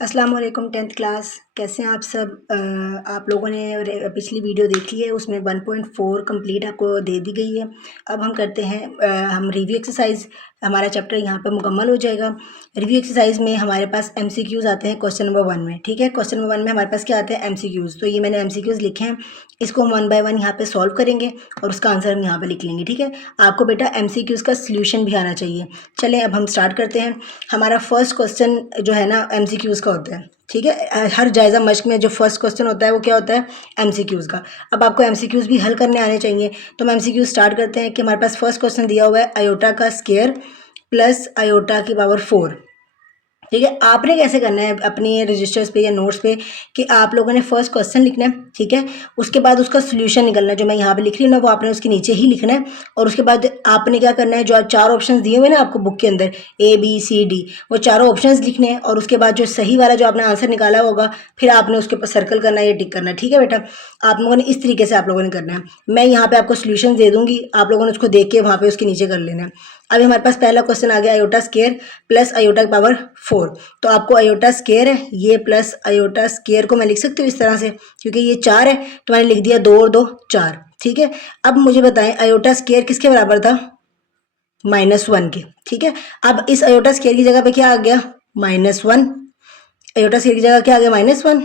अस्सलाम वालेकुम 10th class. कैसे हैं आप सब? आप लोगों ने पिछली वीडियो देखी है, उसमें 1.4 कंप्लीट आपको दे दी गई है। अब हम करते हैं हम रिव्यू एक्सरसाइज। हमारा चैप्टर यहाँ पे मुकम्मल हो जाएगा। रिव्यू एक्सरसाइज में हमारे पास एमसीक्यूज आते हैं क्वेश्चन नंबर 1 में। ठीक है, क्वेश्चन नंबर 1 में हमारे पास क्या आते हैं? एमसीक्यूज। तो ये मैंने एमसीक्यूज लिखे हैं, इसको हम 1 बाय 1 यहाँ पे सॉल्व करेंगे और उसका आंसर हम यहाँ पे लिख लेंगे। ठीक है, आपको बेटा एमसीक्यूज का सोल्यूशन भी आना चाहिए। चलें अब हम स्टार्ट करते हैं। हमारा फर्स्ट क्वेश्चन जो है ना एमसीक्यूज का होता है। ठीक है, हर जायज़ा मश्क में जो फर्स्ट क्वेश्चन होता है वो क्या होता है? एमसीक्यूज़ का। अब आपको एमसीक्यूज़ भी हल करने आने चाहिए, तो हम एमसीक्यूज़ स्टार्ट करते हैं कि हमारे पास फर्स्ट क्वेश्चन दिया हुआ है आयोटा का स्क्वायर प्लस आयोटा की पावर 4। ठीक है, आपने कैसे करना है अपनी रजिस्टर्स पे या नोट्स पे कि आप लोगों ने फर्स्ट क्वेश्चन लिखना है। ठीक है, उसके बाद उसका सोल्यूशन निकलना है, जो मैं यहाँ पे लिख रही हूँ ना वो आपने उसके नीचे ही लिखना है। और उसके बाद आपने क्या करना है, जो 4 ऑप्शंस दिए हुए ना आपको बुक के अंदर ABCD, वो चारों ऑप्शंस लिखने हैं और उसके बाद जो सही वाला जो आपने आंसर निकाला होगा फिर आपने उसके ऊपर सर्कल करना है या टिक करना है। ठीक है बेटा, आप लोगों ने इस तरीके से आप लोगों ने करना है। मैं यहाँ पे आपको सोल्यूशन दे दूंगी, आप लोगों ने उसको देख के वहाँ पे उसके नीचे कर लेना है। अभी हमारे पास पहला क्वेश्चन आ गया आयोटा स्क्वायर प्लस आयोटा की पावर 4। तो आपको आयोटा स्क्वायर है ये प्लस आयोटा स्क्वायर को मैं लिख सकती हूँ इस तरह से, क्योंकि ये 4 है तो मैंने लिख दिया 2 और 2 4। ठीक है, अब मुझे बताएं आयोटा स्क्वायर किसके बराबर था? -1 के। ठीक है, अब इस आयोटा स्क्वायर की जगह पे क्या आ गया? -1। आयोटा स्क्वायर की जगह क्या आ गया? -1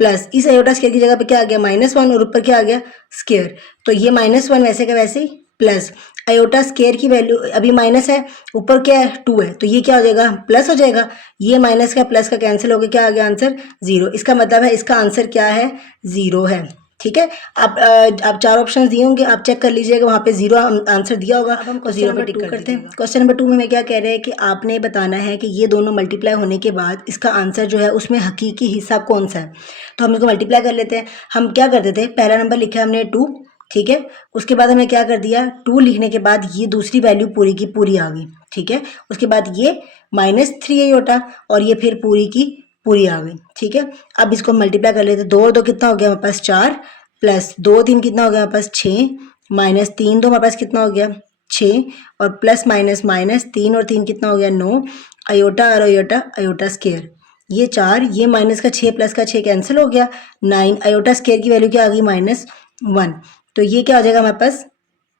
प्लस इस आयोटा स्क्वायर की जगह पे क्या आ गया? -1 और ऊपर क्या आ गया? स्क्वायर। तो ये -1 वैसे का वैसे ही प्लस आयोटा स्क्वायर की वैल्यू अभी माइनस है, ऊपर क्या है? 2 है, तो ये क्या हो जाएगा? प्लस हो जाएगा। ये माइनस का प्लस का कैंसिल हो गया, क्या आ गया आंसर? 0। इसका मतलब है इसका आंसर क्या है? 0 है। ठीक है, आप 4 ऑप्शन दिए होंगे, आप चेक कर लीजिएगा वहाँ पे 0 आंसर दिया होगा। अब हम क्वेश्चन नंबर 2 करते हैं। क्वेश्चन नंबर 2 में हमें क्या कह रहे हैं कि आपने बताना है कि ये दोनों मल्टीप्लाई होने के बाद इसका आंसर जो है उसमें हकीकी हिस्सा कौन सा है। तो हम इसको मल्टीप्लाई कर लेते हैं। हम क्या करते थे, पहला नंबर लिखा हमने 2। ठीक है, उसके बाद हमने क्या कर दिया, 2 लिखने के बाद ये दूसरी वैल्यू पूरी की पूरी आ गई। ठीक है, उसके बाद ये -3 आयोटा और ये फिर पूरी की पूरी आ गई। ठीक है, अब इसको मल्टीप्लाई कर लेते, 2 और 2 कितना हो गया हमारे पास? 4 प्लस 2 3 कितना हो गया हमारे पास? 6 -3 2 हमारे पास कितना हो गया? 6 और प्लस माइनस माइनस 3 और 3 कितना हो गया? 9 आयोटा और आयोटा आयोटा स्क्वायर, ये 4 ये माइनस का 6 प्लस का 6 कैंसिल हो गया। 9 आयोटा स्क्वायर की वैल्यू क्या आ गई? -1। तो ये क्या हो जाएगा हमारे पास?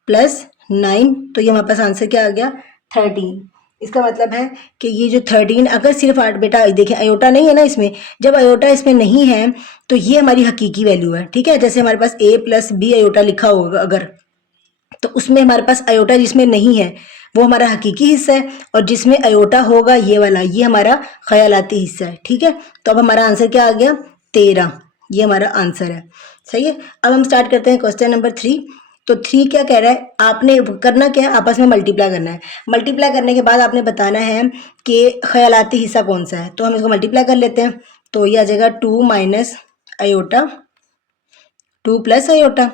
+9। तो ये हमारे पास आंसर क्या आ गया? 13। इसका मतलब है कि ये जो 13 अगर सिर्फ 8 बेटा देखें अयोटा नहीं है ना इसमें, जब अयोटा इसमें नहीं है तो ये हमारी हकीकी वैल्यू है। ठीक है, जैसे हमारे पास A+B अयोटा लिखा होगा अगर, तो उसमें हमारे पास अयोटा जिसमें नहीं है वो हमारा हकीकी हिस्सा है और जिसमें अयोटा होगा ये वाला ये हमारा ख्यालाती हिस्सा है। ठीक है, तो अब हमारा आंसर क्या आ गया? 13। ये हमारा आंसर है। सही है, अब हम स्टार्ट करते हैं क्वेश्चन नंबर 3। तो 3 क्या कह रहा है, आपने करना क्या है, आपस में मल्टीप्लाई करना है। मल्टीप्लाई करने के बाद आपने बताना है कि ख्यालाती हिस्सा कौन सा है। तो हम इसको मल्टीप्लाई कर लेते हैं, तो ये आ जाएगा 2 minus iota 2 plus iota.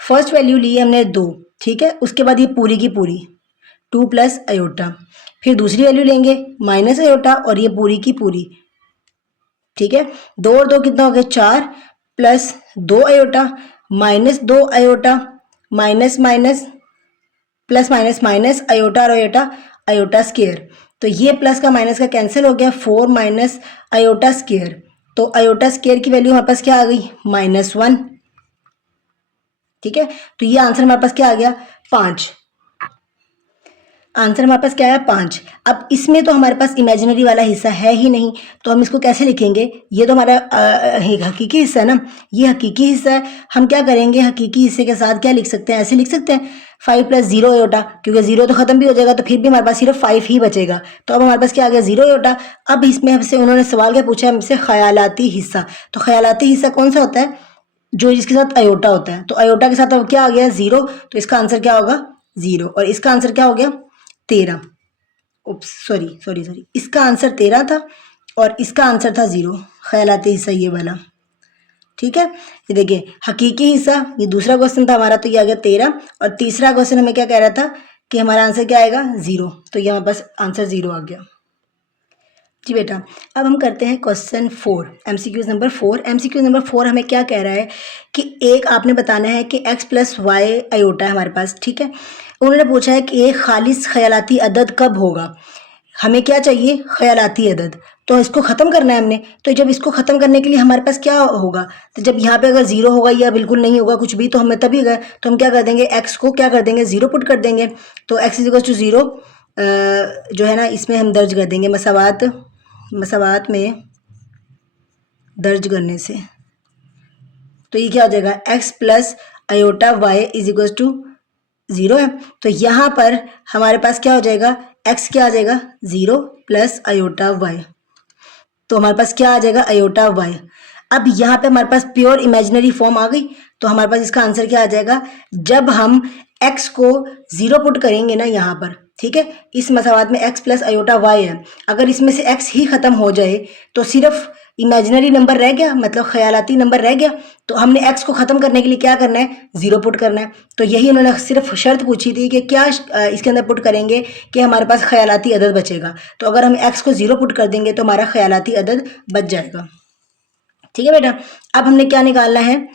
First value ली हमने 2। ठीक है, उसके बाद ये पूरी की पूरी 2 प्लस आयोटा, फिर दूसरी वैल्यू लेंगे माइनस आयोटा और ये पूरी की पूरी। ठीक है, 2 और 2 कितना हो गया? 4 plus 2 iota -2 iota minus minus plus minus minus iota और आयोटा आयोटा स्क्वायर। तो ये प्लस का माइनस का कैंसिल हो गया, 4 माइनस आयोटा स्क्वायर। तो आयोटा स्क्वायर की वैल्यू हमारे पास क्या आ गई? -1। ठीक है, तो ये आंसर हमारे पास क्या आ गया? 5। आंसर हमारे पास क्या है? 5। अब इसमें तो हमारे पास इमेजिनरी वाला हिस्सा है ही नहीं, तो हम इसको कैसे लिखेंगे? ये तो हमारा हकीकी हिस्सा है ना, ये हकीकी हिस्सा है। हम क्या करेंगे, हकीकी हिस्से के साथ क्या लिख सकते हैं? ऐसे लिख सकते हैं 5 + 0 आयोटा, क्योंकि 0 तो खत्म भी हो जाएगा तो फिर भी हमारे पास सिर्फ 5 ही बचेगा। तो अब हमारे पास क्या आ गया? 0 आयोटा। अब इसमें हमसे उन्होंने सवाल क्या पूछा हमसे? ख्यालाती हिस्सा। तो ख्यालाती हिस्सा कौन सा होता है? जो जिसके साथ अयोटा होता है। तो अयोटा के साथ अब क्या आ गया? 0। तो इसका आंसर क्या होगा? 0। और इसका आंसर क्या हो गया? 13। उप्स सॉरी सॉरी सॉरी, इसका आंसर 13 था और इसका आंसर था 0, ख्यालाती हिस्सा ये वाला। ठीक है, ये देखिए हकीकी हिस्सा, ये दूसरा क्वेश्चन था हमारा, तो ये आ गया 13। और तीसरा क्वेश्चन हमें क्या कह रहा था कि हमारा आंसर क्या आएगा? 0। तो ये हमारे पास आंसर 0 आ गया। जी बेटा, अब हम करते हैं question 4, MCQs number 4। MCQs number 4 हमें क्या कह रहा है कि एक आपने बताना है कि x + y अयोटा है हमारे पास। ठीक है, उन्होंने पूछा है कि एक खालिस ख्यालाती अदद कब होगा। हमें क्या चाहिए, ख्यालाती अदद, तो इसको ख़त्म करना है हमने। तो जब इसको ख़त्म करने के लिए हमारे पास क्या होगा, तो जब यहाँ पे अगर ज़ीरो होगा या बिल्कुल नहीं होगा कुछ भी, तो हमें तभी गए, तो हम क्या कर देंगे, एक्स को क्या कर देंगे, ज़ीरो पुट कर देंगे। तो एक्स इक्वल टू ज़ीरो जो है ना इसमें हम दर्ज कर देंगे, मसावात में दर्ज करने से। तो ये क्या हो जाएगा, x plus iota y is equal to zero है। तो यहाँ पर हमारे पास क्या हो जाएगा, एक्स क्या आ जाएगा, ज़ीरो प्लस आयोटा वाई। तो हमारे पास क्या आ जाएगा, आयोटा वाई। अब यहाँ पे हमारे पास प्योर इमेजिनरी फॉर्म आ गई। तो हमारे पास इसका आंसर क्या आ जाएगा, जब हम एक्स को ज़ीरो पुट करेंगे ना यहाँ पर, ठीक है, इस मसावात में एक्स प्लस आयोटा वाई है, अगर इसमें से एक्स ही ख़त्म हो जाए तो सिर्फ इमेजिनरी नंबर रह गया, मतलब ख्यालाती नंबर रह गया। तो हमने एक्स को ख़त्म करने के लिए क्या करना है, ज़ीरो पुट करना है। तो यही उन्होंने सिर्फ शर्त पूछी थी कि क्या इसके अंदर पुट करेंगे कि हमारे पास ख्यालाती अदद बचेगा। तो अगर हम एक्स को ज़ीरो पुट कर देंगे तो हमारा ख्यालाती अदद बच जाएगा। ठीक है बेटा, अब हमने क्या निकालना है,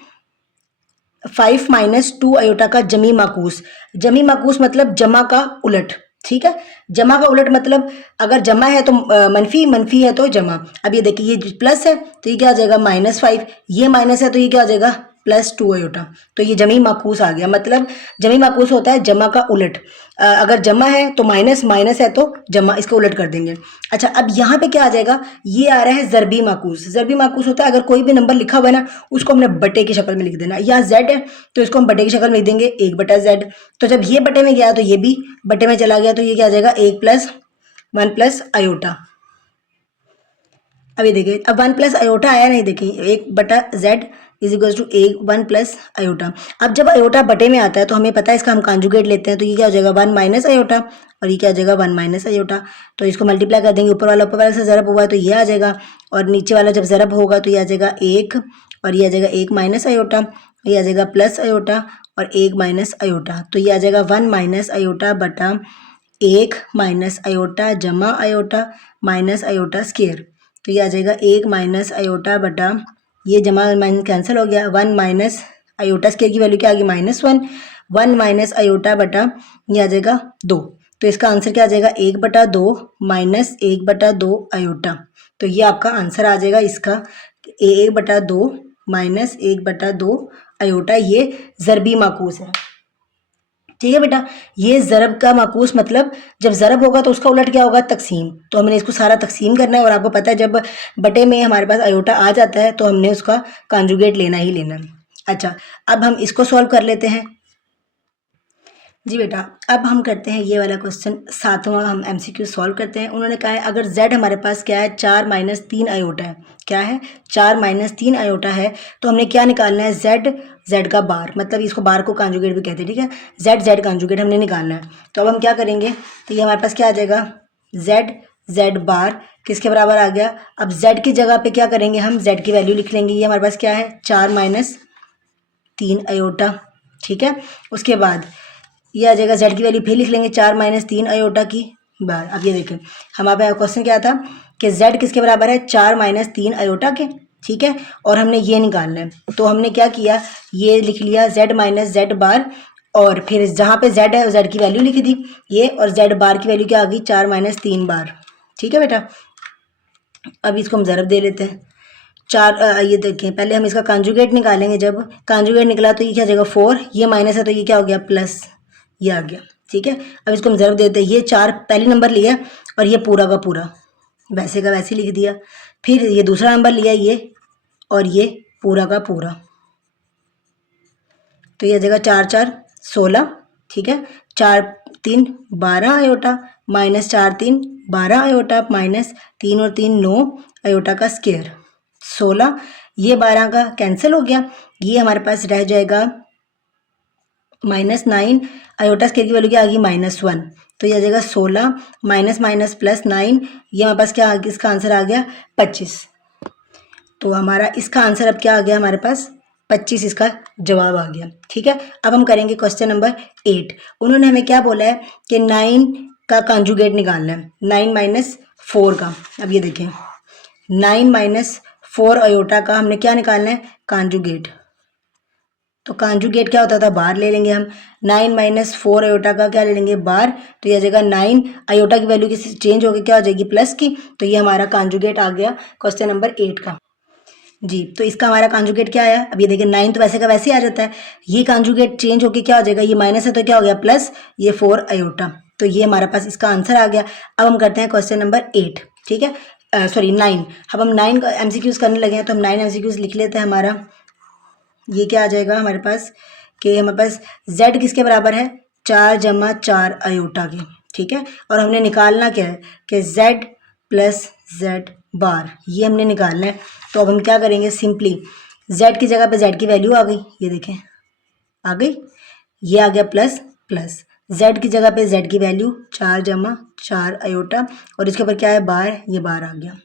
5 माइनस 2 अयोटा का जमी माकूस। जमी माकूस मतलब जमा का उलट, ठीक है, जमा का उलट मतलब अगर जमा है तो मनफी, मनफी है तो जमा। अब ये देखिए ये प्लस है तो ये क्या आ जाएगा -5, ये माइनस है तो ये क्या आ जाएगा +2 अयोटा। तो ये जमी माकूस आ गया, मतलब जमी माकूस होता है जमा का उलट। अगर जमा है तो माइनस, माइनस है तो जमा, इसको उलट कर देंगे। अच्छा, अब यहाँ पे क्या आ जाएगा, ये आ रहा है ज़रबी माकूस। ज़रबी माकूस होता है अगर कोई भी नंबर लिखा हुआ है ना उसको हमने बटे की शक्ल में लिख देना। यहाँ जेड है तो इसको हम बटे की शक्ल में लिख देंगे 1/z। तो जब ये बटे में गया तो ये भी बटे में चला गया, तो ये क्या आ जाएगा 1 + 1 + अयोटा। अब ये देखिए, अब 1 + अयोटा आया नहीं, देखिए 1/z is equal to 1 + aorta. अब जब अयोटा बटे में आता है तो हमें पता है इसका हम कॉन्जुगेट लेते हैं, तो ये क्या हो जाएगा 1 - अयोटा, और ये क्या हो जाएगा 1 - अयोटा। तो इसको मल्टीप्लाई कर देंगे, ऊपर वाला से ज़रब हुआ है तो ये आ जाएगा, और नीचे वाला जब ज़रब होगा तो ये आ जाएगा 1, और ये आ जाएगा 1 - अयोटा, ये आ जाएगा प्लस अयोटा और 1 - अयोटा। तो ये आ जाएगा 1 - अयोटा बटा 1 - अयोटा जमा अयोटा माइनस अयोटा स्केयर। तो ये आ जाएगा 1 - अयोटा बटा, ये जमा माइनस कैंसिल हो गया, 1 - अयोटा स्केयर की वैल्यू क्या आ गई -1, 1 - अयोटा बटा ये आ जाएगा 2। तो इसका आंसर क्या आ जाएगा 1/2 माइनस 1/2 अयोटा। तो ये आपका आंसर आ जाएगा इसका 1/2 माइनस 1/2 अयोटा। ये ज़रबी माकूस है। ठीक है बेटा, ये ज़रब का माकूस मतलब जब ज़रब होगा तो उसका उलट क्या होगा, तकसीम। तो हमने इसको सारा तकसीम करना है, और आपको पता है जब बटे में हमारे पास अयोटा आ जाता है तो हमने उसका कॉन्जुगेट लेना ही लेना है। अच्छा, अब हम इसको सॉल्व कर लेते हैं। जी बेटा, अब हम करते हैं ये वाला क्वेश्चन, 7वां हम MCQ सॉल्व करते हैं। उन्होंने कहा है अगर z हमारे पास क्या है 4 - 3 अयोटा है, क्या है 4 - 3 अयोटा है, तो हमने क्या निकालना है, z का बार, मतलब इसको बार को कॉन्जुगेट भी कहते हैं, ठीक है, z कॉन्जुगेट हमने निकालना है। तो अब हम क्या करेंगे, तो ये हमारे पास क्या आ जाएगा z बार किसके बराबर आ गया। अब z की जगह पे क्या करेंगे, हम z की वैल्यू लिख लेंगे। ये हमारे पास क्या है 4 - 3 अयोटा, ठीक है। उसके बाद ये आ जाएगा z की वैल्यू फिर लिख लेंगे 4 - 3 अयोटा की बार। अब ये देखें हमारे क्वेश्चन क्या था कि z किसके बराबर है 4 - 3 अयोटा के, ठीक है, और हमने ये निकालना है। तो हमने क्या किया, ये लिख लिया z - z बार, और फिर जहाँ पे z है z की वैल्यू लिख दी ये, और z बार की वैल्यू क्या आ गई 4 - 3 बार, ठीक है बेटा। अब इसको हम ज़रब दे लेते हैं 4, ये देखें पहले हम इसका कॉन्जुगेट निकालेंगे। जब कॉन्जुगेट निकला तो ये क्या हो जाएगा 4, ये माइनस है तो ये क्या हो गया प्लस, ये आ गया, ठीक है। अब इसको हम ज़रब देते हैं, ये 4 पहली नंबर लिया और ये पूरा का पूरा वैसे का वैसे लिख दिया, फिर ये दूसरा नंबर लिया ये, और ये पूरा का पूरा, तो ये आ जाएगा 4 - 4 = 16, ठीक है, 4 - 3 = 12 अयोटा, -4 - 3 = 12 अयोटा, -3 और 3 9 अयोटा का स्केयर 16, ये 12 का कैंसिल हो गया, ये हमारे पास रह जाएगा -9 अयोटा स्केयर की वैल्यू क्या आ गई -1, तो ये आ जाएगा 16 माइनस माइनस प्लस 9, ये हमारे पास क्या आ गया, इसका आंसर आ गया 25। तो हमारा इसका आंसर अब क्या आ गया, हमारे पास 25 इसका जवाब आ गया, ठीक है। अब हम करेंगे क्वेश्चन नंबर 8। उन्होंने हमें क्या बोला है कि 9 का कॉन्जुगेट निकालना है, 9 - 4 का। अब ये देखें 9 - 4 अयोटा का हमने क्या निकालना है, कॉन्जुगेट। तो कॉन्जुगेट क्या होता था, बार ले लेंगे हम। 9 - 4 आयोटा का क्या ले लेंगे, बार। तो ये आ जाएगा 9, आयोटा की वैल्यू किसी चेंज होकर क्या हो जाएगी, प्लस की। तो ये हमारा कॉन्जुगेट आ गया क्वेश्चन नंबर 8 का। जी, तो इसका हमारा कॉन्जुगेट क्या आया, अब ये देखिए 9 तो वैसे का वैसे ही आ जाता है, ये कॉन्जुगेट चेंज होकर क्या हो जाएगा, ये माइनस है तो क्या हो गया प्लस, ये 4 आयोटा। तो ये हमारे पास इसका आंसर आ गया। अब हम करते हैं क्वेश्चन नंबर 8, ठीक है, सॉरी 9। अब हम 9 का MCQs करने लगे हैं, तो हम 9 MCQs लिख लेते हैं। हमारा ये क्या आ जाएगा हमारे पास कि हमारे पास z किसके बराबर है, 4 + 4 आयोटा के, ठीक है। और हमने निकालना क्या है कि z + z बार, ये हमने निकालना है। तो अब हम क्या करेंगे, सिंपली z की जगह पे z की वैल्यू आ गई, ये देखें आ गई, ये आ गया प्लस प्लस, z की जगह पे z की वैल्यू 4 + 4 आयोटा, और इसके ऊपर क्या है, बार, ये बार आ गया।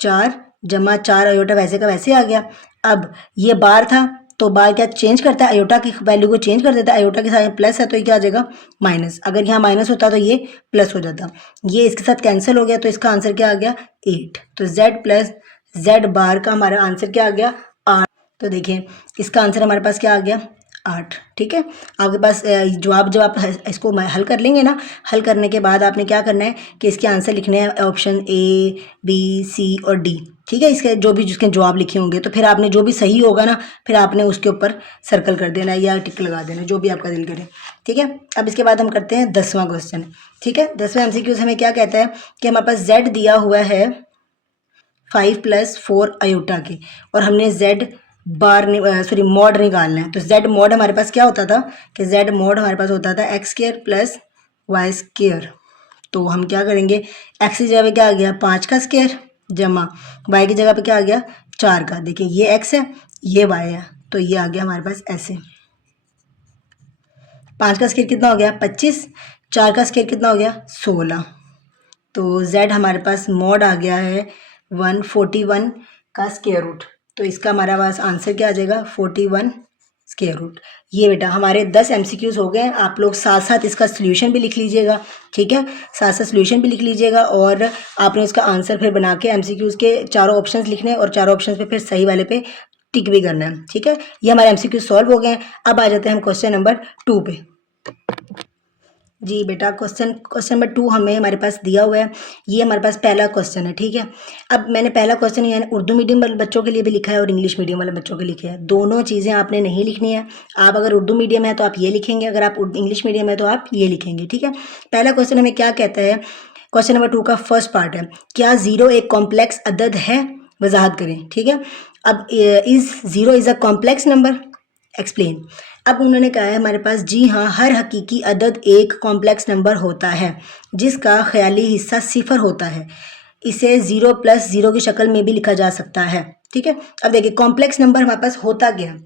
4 + 4 आयोटा वैसे का वैसे आ गया। अब ये बार था तो बार क्या चेंज करता है, आयोटा की वैल्यू को चेंज कर देता है। आयोटा के साथ प्लस है तो ये क्या आ जाएगा, माइनस। अगर यहाँ माइनस होता तो ये प्लस हो जाता, ये इसके साथ कैंसिल हो गया। तो इसका आंसर क्या आ गया, 8। तो z + z बार का हमारा आंसर क्या आ गया, 8। तो देखिए इसका आंसर हमारे पास क्या आ गया, 8, ठीक है। आपके पास जवाब जब आप इसको हल कर लेंगे ना, हल करने के बाद आपने क्या करना है कि इसके आंसर लिखने हैं ऑप्शन A, B, C और D, ठीक है। इसके जो भी जिसके जवाब लिखे होंगे, तो फिर आपने जो भी सही होगा ना, फिर आपने उसके ऊपर सर्कल कर देना है या टिक लगा देना है, जो भी आपका दिल करे, ठीक है। अब इसके बाद हम करते हैं 10वां क्वेश्चन, ठीक है। 10वें MCQ हमें क्या कहता है कि हमारे पास z दिया हुआ है 5 + 4 आयोटा के, और हमने z बार सॉरी मॉड निकालना है। तो z मॉड हमारे पास क्या होता था कि z मॉड हमारे पास होता था x² + y²। तो हम क्या करेंगे, x की जगह पे क्या आ गया 5 का स्क्वायर, जमा y की जगह पे क्या आ गया 4 का। देखिए ये x है, ये y है, तो ये आ गया हमारे पास ऐसे। 5 का स्क्वायर कितना हो गया 25, 4 का स्क्वायर कितना हो गया 16। तो z हमारे पास मॉड आ गया है 141 का स्क्वायर रूट। तो इसका हमारा पास आंसर क्या आ जाएगा, 41 स्क्वायर रूट। ये बेटा हमारे 10 MCQs हो गए। आप लोग साथ साथ इसका सोल्यूशन भी लिख लीजिएगा, ठीक है, साथ साथ सोल्यूशन भी लिख लीजिएगा, और आपने इसका आंसर फिर बना के MCQs के चारों ऑप्शंस लिखने हैं, और चारों ऑप्शंस पे फिर सही वाले पे टिक भी करना है, ठीक है। ये हमारे MCQ सॉल्व हो गए हैं। अब आ जाते हैं हम क्वेश्चन नंबर 2 पे। जी बेटा क्वेश्चन नंबर 2 हमें हमारे पास दिया हुआ है। ये हमारे पास पहला क्वेश्चन है, ठीक है। अब मैंने पहला क्वेश्चन यानी उर्दू मीडियम वाले बच्चों के लिए भी लिखा है और इंग्लिश मीडियम वाले बच्चों के लिखे हैं। दोनों चीज़ें आपने नहीं लिखनी है। आप अगर उर्दू मीडियम है तो आप ये लिखेंगे, अगर आप इंग्लिश मीडियम है तो आप ये लिखेंगे, ठीक है। पहला क्वेश्चन हमें क्या कहता है, क्वेश्चन नंबर 2 का फर्स्ट पार्ट है, क्या 0 एक कॉम्प्लेक्स अदद है, वजाहत करें, ठीक है। अब is 0 is a complex number, explain. अब उन्होंने कहा है हमारे पास, जी हाँ, हर हकीकी अदद एक कॉम्प्लेक्स नंबर होता है जिसका ख्याली हिस्सा 0 होता है। इसे 0 + 0 की शक्ल में भी लिखा जा सकता है, ठीक है। अब देखिए कॉम्प्लेक्स नंबर हमारे पास होता क्या,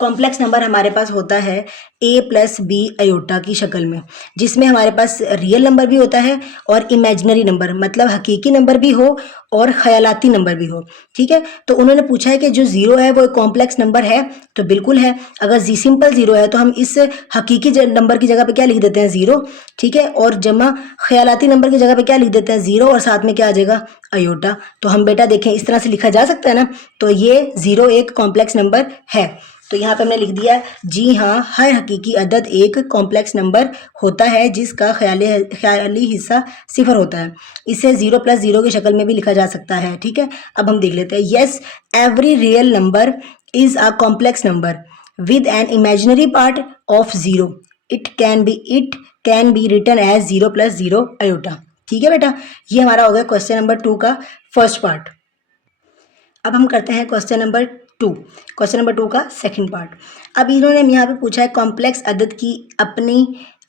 कॉम्प्लेक्स नंबर हमारे पास होता है a + b आयोटा की शक्ल में, जिसमें हमारे पास रियल नंबर भी होता है और इमेजिनरी नंबर, मतलब हकीकी नंबर भी हो और ख्यालाती नंबर भी हो, ठीक है। तो उन्होंने पूछा है कि जो 0 है वो कॉम्प्लेक्स नंबर है, तो बिल्कुल है। अगर जी सिंपल 0 है तो हम इस हकीकी नंबर की जगह पे क्या लिख देते हैं 0, ठीक है, और जमा ख्यालाती नंबर की जगह पे क्या लिख देते हैं 0, और साथ में क्या आ जाएगा आयोटा। तो हम बेटा देखें इस तरह से लिखा जा सकता है ना, तो ये 0 एक कॉम्प्लेक्स नंबर है। तो यहाँ पे हमने लिख दिया, जी हाँ, हर हकीकी अदद एक कॉम्प्लेक्स नंबर होता है जिसका ख्याली हिस्सा 0 होता है। इसे 0 + 0 की शक्ल में भी लिखा जा सकता है, ठीक है। अब हम देख लेते हैं, yes every real number is a complex number with an imaginary part of 0। It can be written as 0 + 0 iota, ठीक है बेटा। ये हमारा हो गया क्वेश्चन नंबर 2 का फर्स्ट पार्ट। अब हम करते हैं क्वेश्चन नंबर 2, क्वेश्चन नंबर 2 का सेकंड पार्ट। अब इन्होंने यहाँ पे पूछा है कॉम्प्लेक्स अदद की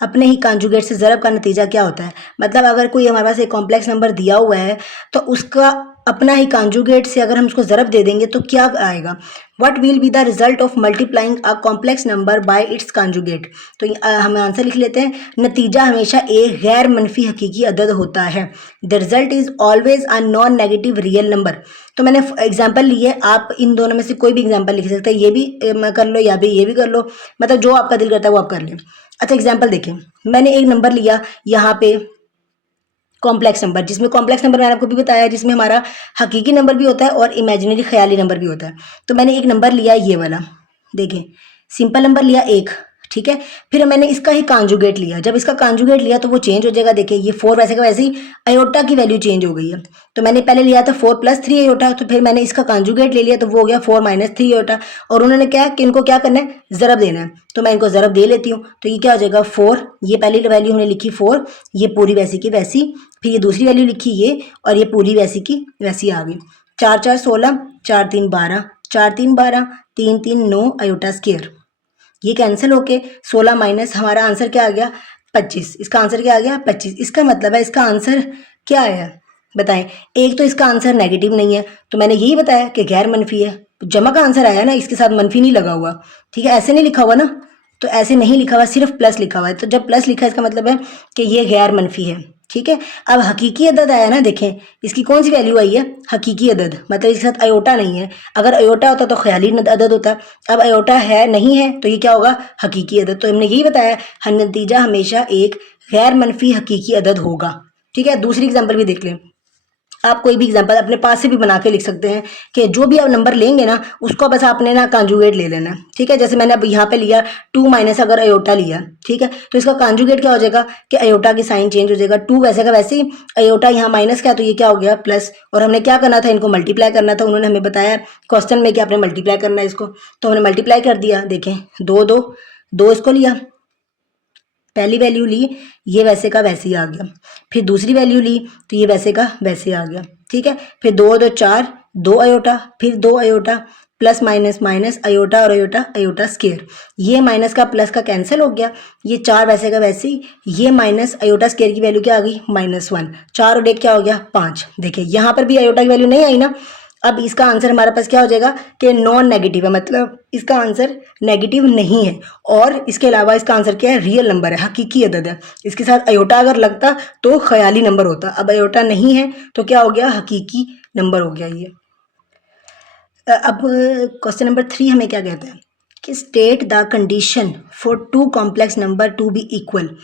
अपने ही कॉन्जुगेट से ज़रब का नतीजा क्या होता है। मतलब अगर कोई हमारे पास एक कॉम्प्लेक्स नंबर दिया हुआ है तो उसका अपना ही कॉन्जुगेट से अगर हम उसको ज़रब दे देंगे तो क्या आएगा, what will be the result of multiplying a complex number by it's conjugate. तो हम आंसर लिख लेते हैं, नतीजा हमेशा एक गैर मनफी हकीकी अदद होता है। The result is always a non negative real number. तो मैंने एग्जाम्पल ली है, आप इन दोनों में से कोई भी एग्जाम्पल लिख सकते हैं, ये भी कर लो या भी ये भी कर लो, मतलब जो आपका दिल करता है वो आप कर लें। अच्छा एग्जाम्पल देखें, मैंने एक नंबर लिया यहाँ पे कॉम्प्लेक्स नंबर, जिसमें कॉम्प्लेक्स नंबर मैंने आपको भी बताया जिसमें हमारा हकीकी नंबर भी होता है और इमेजिनरी ख्याली नंबर भी होता है। तो मैंने एक नंबर लिया ये वाला, देखें सिंपल नंबर लिया 1, ठीक है। फिर मैंने इसका ही कॉन्जुगेट लिया, जब इसका कॉन्जुगेट लिया तो वो चेंज हो जाएगा। देखिए ये 4 वैसे का वैसे ही अयोटा की वैल्यू चेंज हो गई है। तो मैंने पहले लिया था 4 + 3 अयोटा, तो फिर मैंने इसका कॉन्जुगेट ले लिया तो वो हो गया 4 - 3 अयोटा। और उन्होंने क्या कि इनको क्या करना है, ज़रब देना है, तो मैं इनको ज़रब दे लेती हूँ। तो ये क्या हो जाएगा 4, ये पहली वैल्यू हमने लिखी 4, ये पूरी वैसी की वैसी, फिर ये दूसरी वैल्यू लिखी ये, और ये पूरी वैसी की वैसी आ गई। 4 4 16, 4 3 12, 4 3 12, 3 3 9 अयोटा स्क्वायर। ये कैंसिल होके 16 माइनस हमारा आंसर क्या आ गया 25। इसका आंसर क्या आ गया 25। इसका मतलब है इसका आंसर क्या है बताएं। एक तो इसका आंसर नेगेटिव नहीं है, तो मैंने यही बताया कि गैर मनफी है। जमा का आंसर आया ना, इसके साथ मनफी नहीं लगा हुआ, ठीक है, ऐसे नहीं लिखा हुआ ना, तो ऐसे नहीं लिखा हुआ, सिर्फ प्लस लिखा हुआ है। तो जब प्लस लिखा है इसका मतलब है कि ये गैर मनफी है, ठीक है। अब हकीकी अदद आया ना, देखें इसकी कौन सी वैल्यू आई है, हकीकी अदद, मतलब इसके साथ अयोटा नहीं है। अगर अयोटा होता तो ख्याली अदद होता, अब अयोटा है नहीं है तो ये क्या होगा हकीकी अदद। तो हमने यही बताया नतीजा हमेशा एक गैर मनफी हकीकी अदद होगा, ठीक है। दूसरी एग्जाम्पल भी देख लें, आप कोई भी एग्जाम्पल अपने पास से भी बना के लिख सकते हैं कि जो भी आप नंबर लेंगे ना उसको बस आपने ना कॉन्जुगेट ले लेना है, ठीक है। जैसे मैंने अब यहाँ पे लिया 2 माइनस अगर अयोटा लिया, ठीक है, तो इसका कॉन्जुगेट क्या हो जाएगा कि अयोटा की साइन चेंज हो जाएगा। 2 वैसे का वैसे ही, अयोटा यहाँ माइनस का, तो ये क्या हो गया प्लस। और हमने क्या करना था, इनको मल्टीप्लाई करना था। उन्होंने हमें बताया क्वेश्चन में कि आपने मल्टीप्लाई करना है इसको, तो हमने मल्टीप्लाई कर दिया। देखें 2 2 2 इसको लिया, पहली वैल्यू ली, ये वैसे का वैसे ही आ गया। फिर दूसरी वैल्यू ली तो ये वैसे का वैसे आ गया, ठीक है। फिर 2 2 4, 2 अयोटा, फिर 2 iota, plus minus minus iota और अयोटा अयोटा स्क्वायर। ये माइनस का प्लस का कैंसिल हो गया, ये 4 वैसे का वैसे ही, ये माइनस अयोटा स्क्वायर की वैल्यू क्या आ गई -1, 4 और 1 क्या हो गया 5। देखिए यहाँ पर भी अयोटा की वैल्यू नहीं आई ना। अब इसका आंसर हमारे पास क्या हो जाएगा कि नॉन नेगेटिव है, मतलब इसका आंसर नेगेटिव नहीं है। और इसके अलावा इसका आंसर क्या है, रियल नंबर है, हकीकी अदद है। इसके साथ अयोटा अगर लगता तो ख्याली नंबर होता, अब अयोटा नहीं है तो क्या हो गया हकीकी नंबर हो गया ये। अब क्वेश्चन नंबर 3 हमें क्या कहता है कि state the condition for 2 complex number to be equal.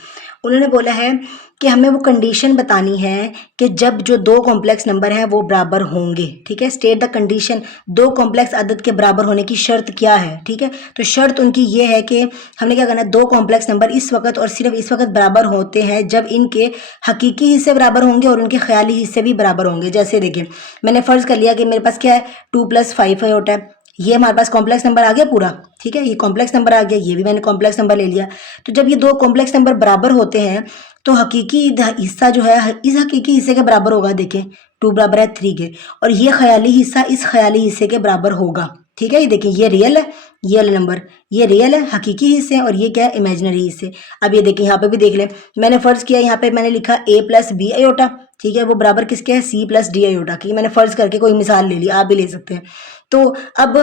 उन्होंने बोला है कि हमें वो कंडीशन बतानी है कि जब जो 2 कॉम्प्लेक्स नंबर हैं वो बराबर होंगे, ठीक है। स्टेट द कंडीशन, 2 कॉम्प्लेक्स अदद के बराबर होने की शर्त क्या है, ठीक है। तो शर्त उनकी ये है कि हमने क्या करना है, 2 कॉम्प्लेक्स नंबर इस वक्त और सिर्फ इस वक्त बराबर होते हैं जब इनके हकीकी हिस्से बराबर होंगे और उनके ख्याली हिस्से भी बराबर होंगे। जैसे देखिए मैंने फ़र्ज़ कर लिया कि मेरे पास क्या है 2 + 5 अयोटा है, ये हमारे पास कॉम्प्लेक्स नंबर आ गया पूरा, ठीक है, ये कॉम्प्लेक्स नंबर आ गया, ये भी मैंने कॉम्प्लेक्स नंबर ले लिया। तो जब ये 2 कॉम्प्लेक्स नंबर बराबर होते हैं तो हकीकी हिस्सा जो है इस हकीकी हिस्से के बराबर होगा। देखें 2 बराबर है 3 के, और ये ख्याली हिस्सा इस ख्याली हिस्से के बराबर होगा, ठीक है। ये देखिए ये रियल है, ये वाला नंबर ये रियल है हकीकी हिस्से, और ये क्या है इमेजिनरी हिस्से। अब ये देखिए यहाँ पे भी देख लें, मैंने फ़र्ज़ किया यहाँ पे मैंने लिखा a + b अयोटा, ठीक है, वो बराबर किसके है c + d अयोटा की। मैंने फ़र्ज़ करके कोई मिसाल ले ली, आप भी ले सकते हैं। तो अब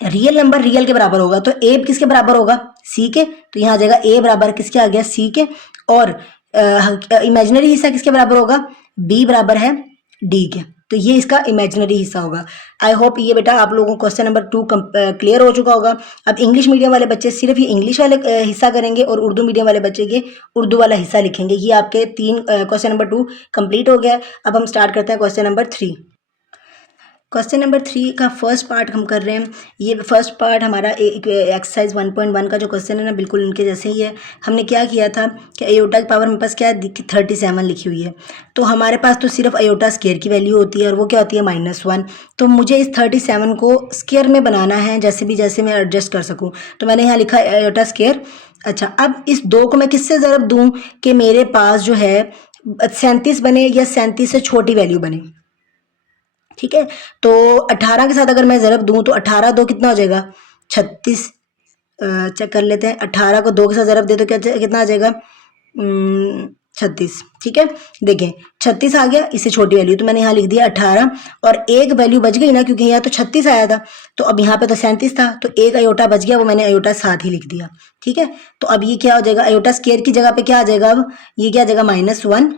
रियल नंबर रियल के बराबर होगा तो ए किसके बराबर होगा सी के, तो यहाँ आ जाएगा ए बराबर किसके आ गया सी के। और इमेजिनरी हिस्सा किसके बराबर होगा बी बराबर है डी के, तो ये इसका इमेजिनरी हिस्सा होगा। आई होप ये बेटा आप लोगों को क्वेश्चन नंबर 2 क्लियर हो चुका होगा। अब इंग्लिश मीडियम वाले बच्चे सिर्फ ये इंग्लिश वाले हिस्सा करेंगे और उर्दू मीडियम वाले बच्चे ये उर्दू वाला हिस्सा लिखेंगे। ये आपके 3 क्वेश्चन नंबर 2 कंप्लीट हो गया। अब हम स्टार्ट करते हैं क्वेश्चन नंबर 3। क्वेश्चन नंबर 3 का फर्स्ट पार्ट हम कर रहे हैं। ये फर्स्ट पार्ट हमारा एक्सरसाइज 1.1 का जो क्वेश्चन है ना बिल्कुल इनके जैसे ही है। हमने क्या किया था कि अयोटा की पावर मेरे पास क्या है 37 लिखी हुई है, तो हमारे पास तो सिर्फ अयोटा स्क्वायर की वैल्यू होती है और वो क्या होती है -1। तो मुझे इस 37 को स्क्वायर में बनाना है जैसे मैं एडजस्ट कर सकूँ। तो मैंने यहाँ लिखा अयोटा स्क्वायर। अच्छा अब इस 2 को मैं किससे ज़रब दूँ कि मेरे पास जो है 37 बने या 37 से छोटी वैल्यू बने, ठीक है। तो 18 के साथ अगर मैं ज़रब दूं तो 18 2 कितना हो जाएगा 36। चेक कर लेते हैं, 18 को 2 के साथ ज़रब दे तो कितना आ जाएगा 36, ठीक है। देखें 36 आ गया, इससे छोटी वैल्यू तो मैंने यहाँ लिख दिया 18 और एक वैल्यू बच गई ना, क्योंकि यहाँ तो 36 आया था, तो अब यहाँ पे तो 37 था, तो एक अयोटा बच गया, वो मैंने अयोटा साथ ही लिख दिया, ठीक है। तो अब ये क्या हो जाएगा अयोटा स्क्वायर की जगह पे क्या आ जाएगा, अब ये क्या आ जाएगा -1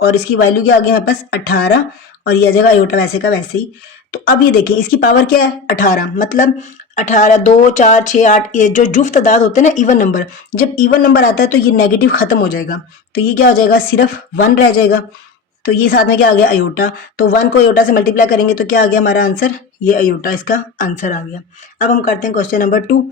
और इसकी वैल्यू क्या आ गई हमारे पास 18 और ये आ जाएगा अयोटा वैसे का वैसे ही। तो अब ये देखें इसकी पावर क्या है 18, मतलब 18 2 4 6 8, ये जो जुफ्त तादाद होते हैं ना इवन नंबर, जब इवन नंबर आता है तो ये नेगेटिव खत्म हो जाएगा, तो ये क्या हो जाएगा सिर्फ 1 रह जाएगा। तो ये साथ में क्या आ गया अयोटा, तो 1 को अयोटा से मल्टीप्लाई करेंगे तो क्या आ गया हमारा आंसर, ये अयोटा इसका आंसर आ गया। अब हम करते हैं क्वेश्चन नंबर 2।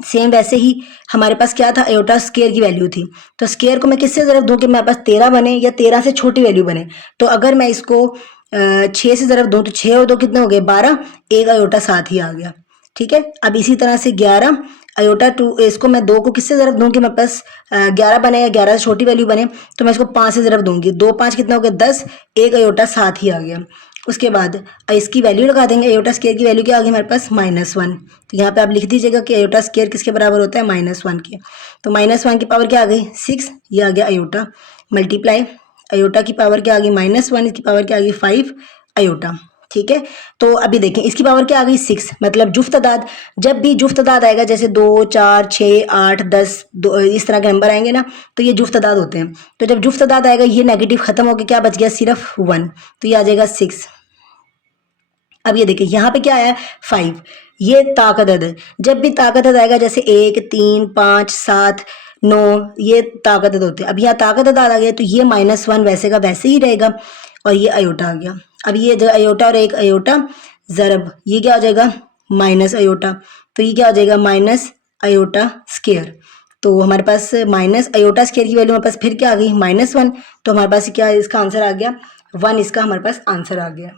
सेम वैसे ही हमारे पास क्या था, आयोटा स्केयर की वैल्यू थी, तो स्केयर को मैं किससे ज़रब दूँ कि मेरे पास 13 बने या 13 से छोटी वैल्यू बने। तो अगर मैं इसको 6 से ज़रब दूँ तो 6 और 2 कितने हो गए 12, एक आयोटा साथ ही आ गया। ठीक है, अब इसी तरह से 11 आयोटा 2, इसको मैं 2 को किससे ज़रब दूँ कि मेरे पास 11 बने या 11 से छोटी वैल्यू बने, तो मैं इसको 5 से ज़रब दूंगी, 2 5 कितना हो गया 10, एक आयोटा साथ ही आ गया। उसके बाद इसकी वैल्यू लगा देंगे, आयोटा स्केयर की वैल्यू क्या आ गई हमारे पास -1। तो यहाँ पे आप लिख दीजिएगा कि आयोटा स्केयर किसके बराबर होता है -1 के। तो -1 की पावर क्या आ गई 6, ये आ गया आयोटा, मल्टीप्लाई आयोटा की पावर क्या आ गई -1, इसकी पावर क्या आ गई 5 आयोटा। ठीक है, तो अभी देखें इसकी पावर क्या आ गई 6, मतलब जुफ्त तादाद, जब भी जुफ्त तादाद आएगा जैसे 2 4 6 8 10 इस तरह के नंबर आएंगे ना, तो ये जुफ्त तादाद होते हैं। तो जब जुफ्त तादाद आएगा ये नेगेटिव खत्म होकर क्या बच गया सिर्फ 1, तो ये आ जाएगा 6। अब ये देखिए यहाँ पे क्या आया 5, ये ताकत अदद है। जब भी ताकत अदद आएगा जैसे 1 3 5 7 9, ये ताकत अदद होते हैं। अब यहाँ ताकत अदद आ गया तो ये -1 वैसे का वैसे ही रहेगा, और ये आयोटा आ गया। अब ये जो आयोटा और एक आयोटा ज़रब, ये क्या हो जाएगा माइनस आयोटा, तो ये क्या हो जाएगा माइनस आयोटा स्केयर। तो हमारे पास माइनस आयोटा स्केयर की वैल्यू हमारे पास फिर क्या आ गई -1, तो हमारे पास क्या इसका आंसर आ गया 1, इसका हमारे पास आंसर आ गया।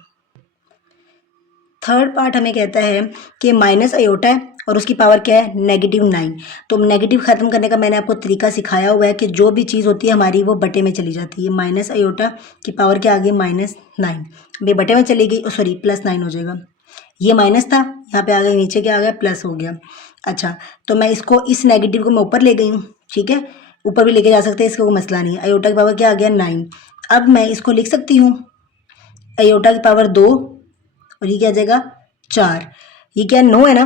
थर्ड पार्ट हमें कहता है कि माइनस आयोटा है और उसकी पावर क्या है -9। तो नेगेटिव ख़त्म करने का मैंने आपको तरीका सिखाया हुआ है कि जो भी चीज़ होती है हमारी वो बटे में चली जाती है। माइनस आयोटा की पावर क्या आ गई -9, ये बटे में चली गई, सॉरी +9 हो जाएगा। ये माइनस था, यहाँ पे आ गया, नीचे क्या आ गया प्लस हो गया। अच्छा, तो मैं इसको इस नेगेटिव को मैं ऊपर ले गई हूँ, ठीक है, ऊपर भी लेके जा सकते हैं, इसका कोई मसला नहीं है। आयोटा की पावर क्या आ गया 9। अब मैं इसको लिख सकती हूँ आयोटा की पावर 2, और ये क्या आ जाएगा 4, ये क्या 9 है ना,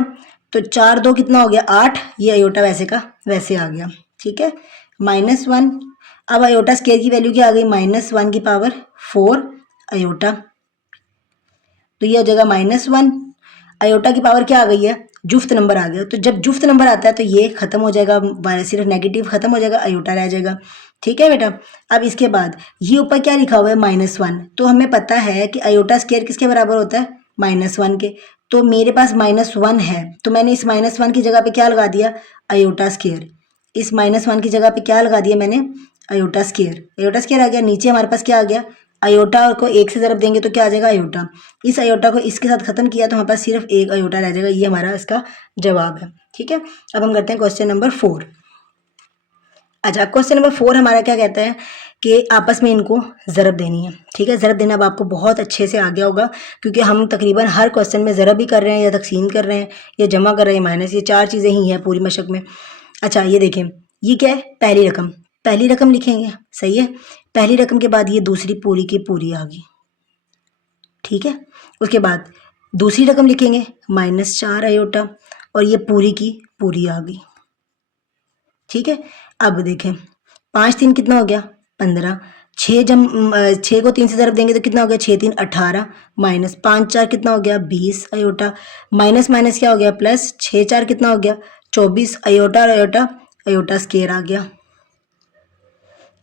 तो 4 2 कितना हो गया 8, ये आयोटा वैसे का वैसे आ गया। ठीक है, -1। अब आयोटा स्केयर की वैल्यू क्या आ गई -1 की पावर 4 आयोटा, तो ये हो जाएगा -1। आयोटा की पावर क्या आ गई है जुफ्त नंबर आ गया, तो जब जुफ्त नंबर आता है तो ये खत्म हो जाएगा, सिर्फ नेगेटिव खत्म हो जाएगा, आयोटा रह जाएगा। ठीक है बेटा, अब इसके बाद ये ऊपर क्या लिखा हुआ है -1, तो हमें पता है कि आयोटा स्केयर किसके बराबर होता है -1 के, तो मेरे पास -1 है, तो मैंने इस -1 की जगह पे क्या लगा दिया आयोटा स्केयर, इस -1 की जगह पे क्या लगा दिया मैंने आयोटा स्केयर, आयोटा स्केयर आ गया। नीचे हमारे पास क्या आ गया आयोटा को 1 से ज़रब देंगे तो क्या आ जाएगा आयोटा, इस आयोटा को इसके साथ खत्म किया तो हमारे पास सिर्फ एक आयोटा रह जाएगा, ये हमारा इसका जवाब है। ठीक है, अब हम करते हैं क्वेश्चन नंबर 4। अच्छा, क्वेश्चन नंबर 4 हमारा क्या कहता है कि आपस में इनको ज़रब देनी है। ठीक है, ज़रब देना अब आपको बहुत अच्छे से आ गया होगा, क्योंकि हम तकरीबन हर क्वेश्चन में ज़रब भी कर रहे हैं या तकसीम कर रहे हैं या जमा कर रहे हैं माइनस, ये 4 चीज़ें ही हैं पूरी मशक में। अच्छा, ये देखें, ये क्या है पहली रकम लिखेंगे, सही है। पहली रकम के बाद ये दूसरी पूरी की पूरी आ गई, ठीक है। उसके बाद दूसरी रकम लिखेंगे -4 आयोटा, और ये पूरी की पूरी आ गई, ठीक है। अब देखें 5 3 कितना हो गया 15, 6 को 3 से ज़रब देंगे तो कितना हो गया 6 3 18, -5 4 कितना हो गया 20 आयोटा, माइनस माइनस क्या हो गया प्लस, 6 4 कितना हो गया 24 आयोटा, और आयोटा आयोटा स्केयर आ गया।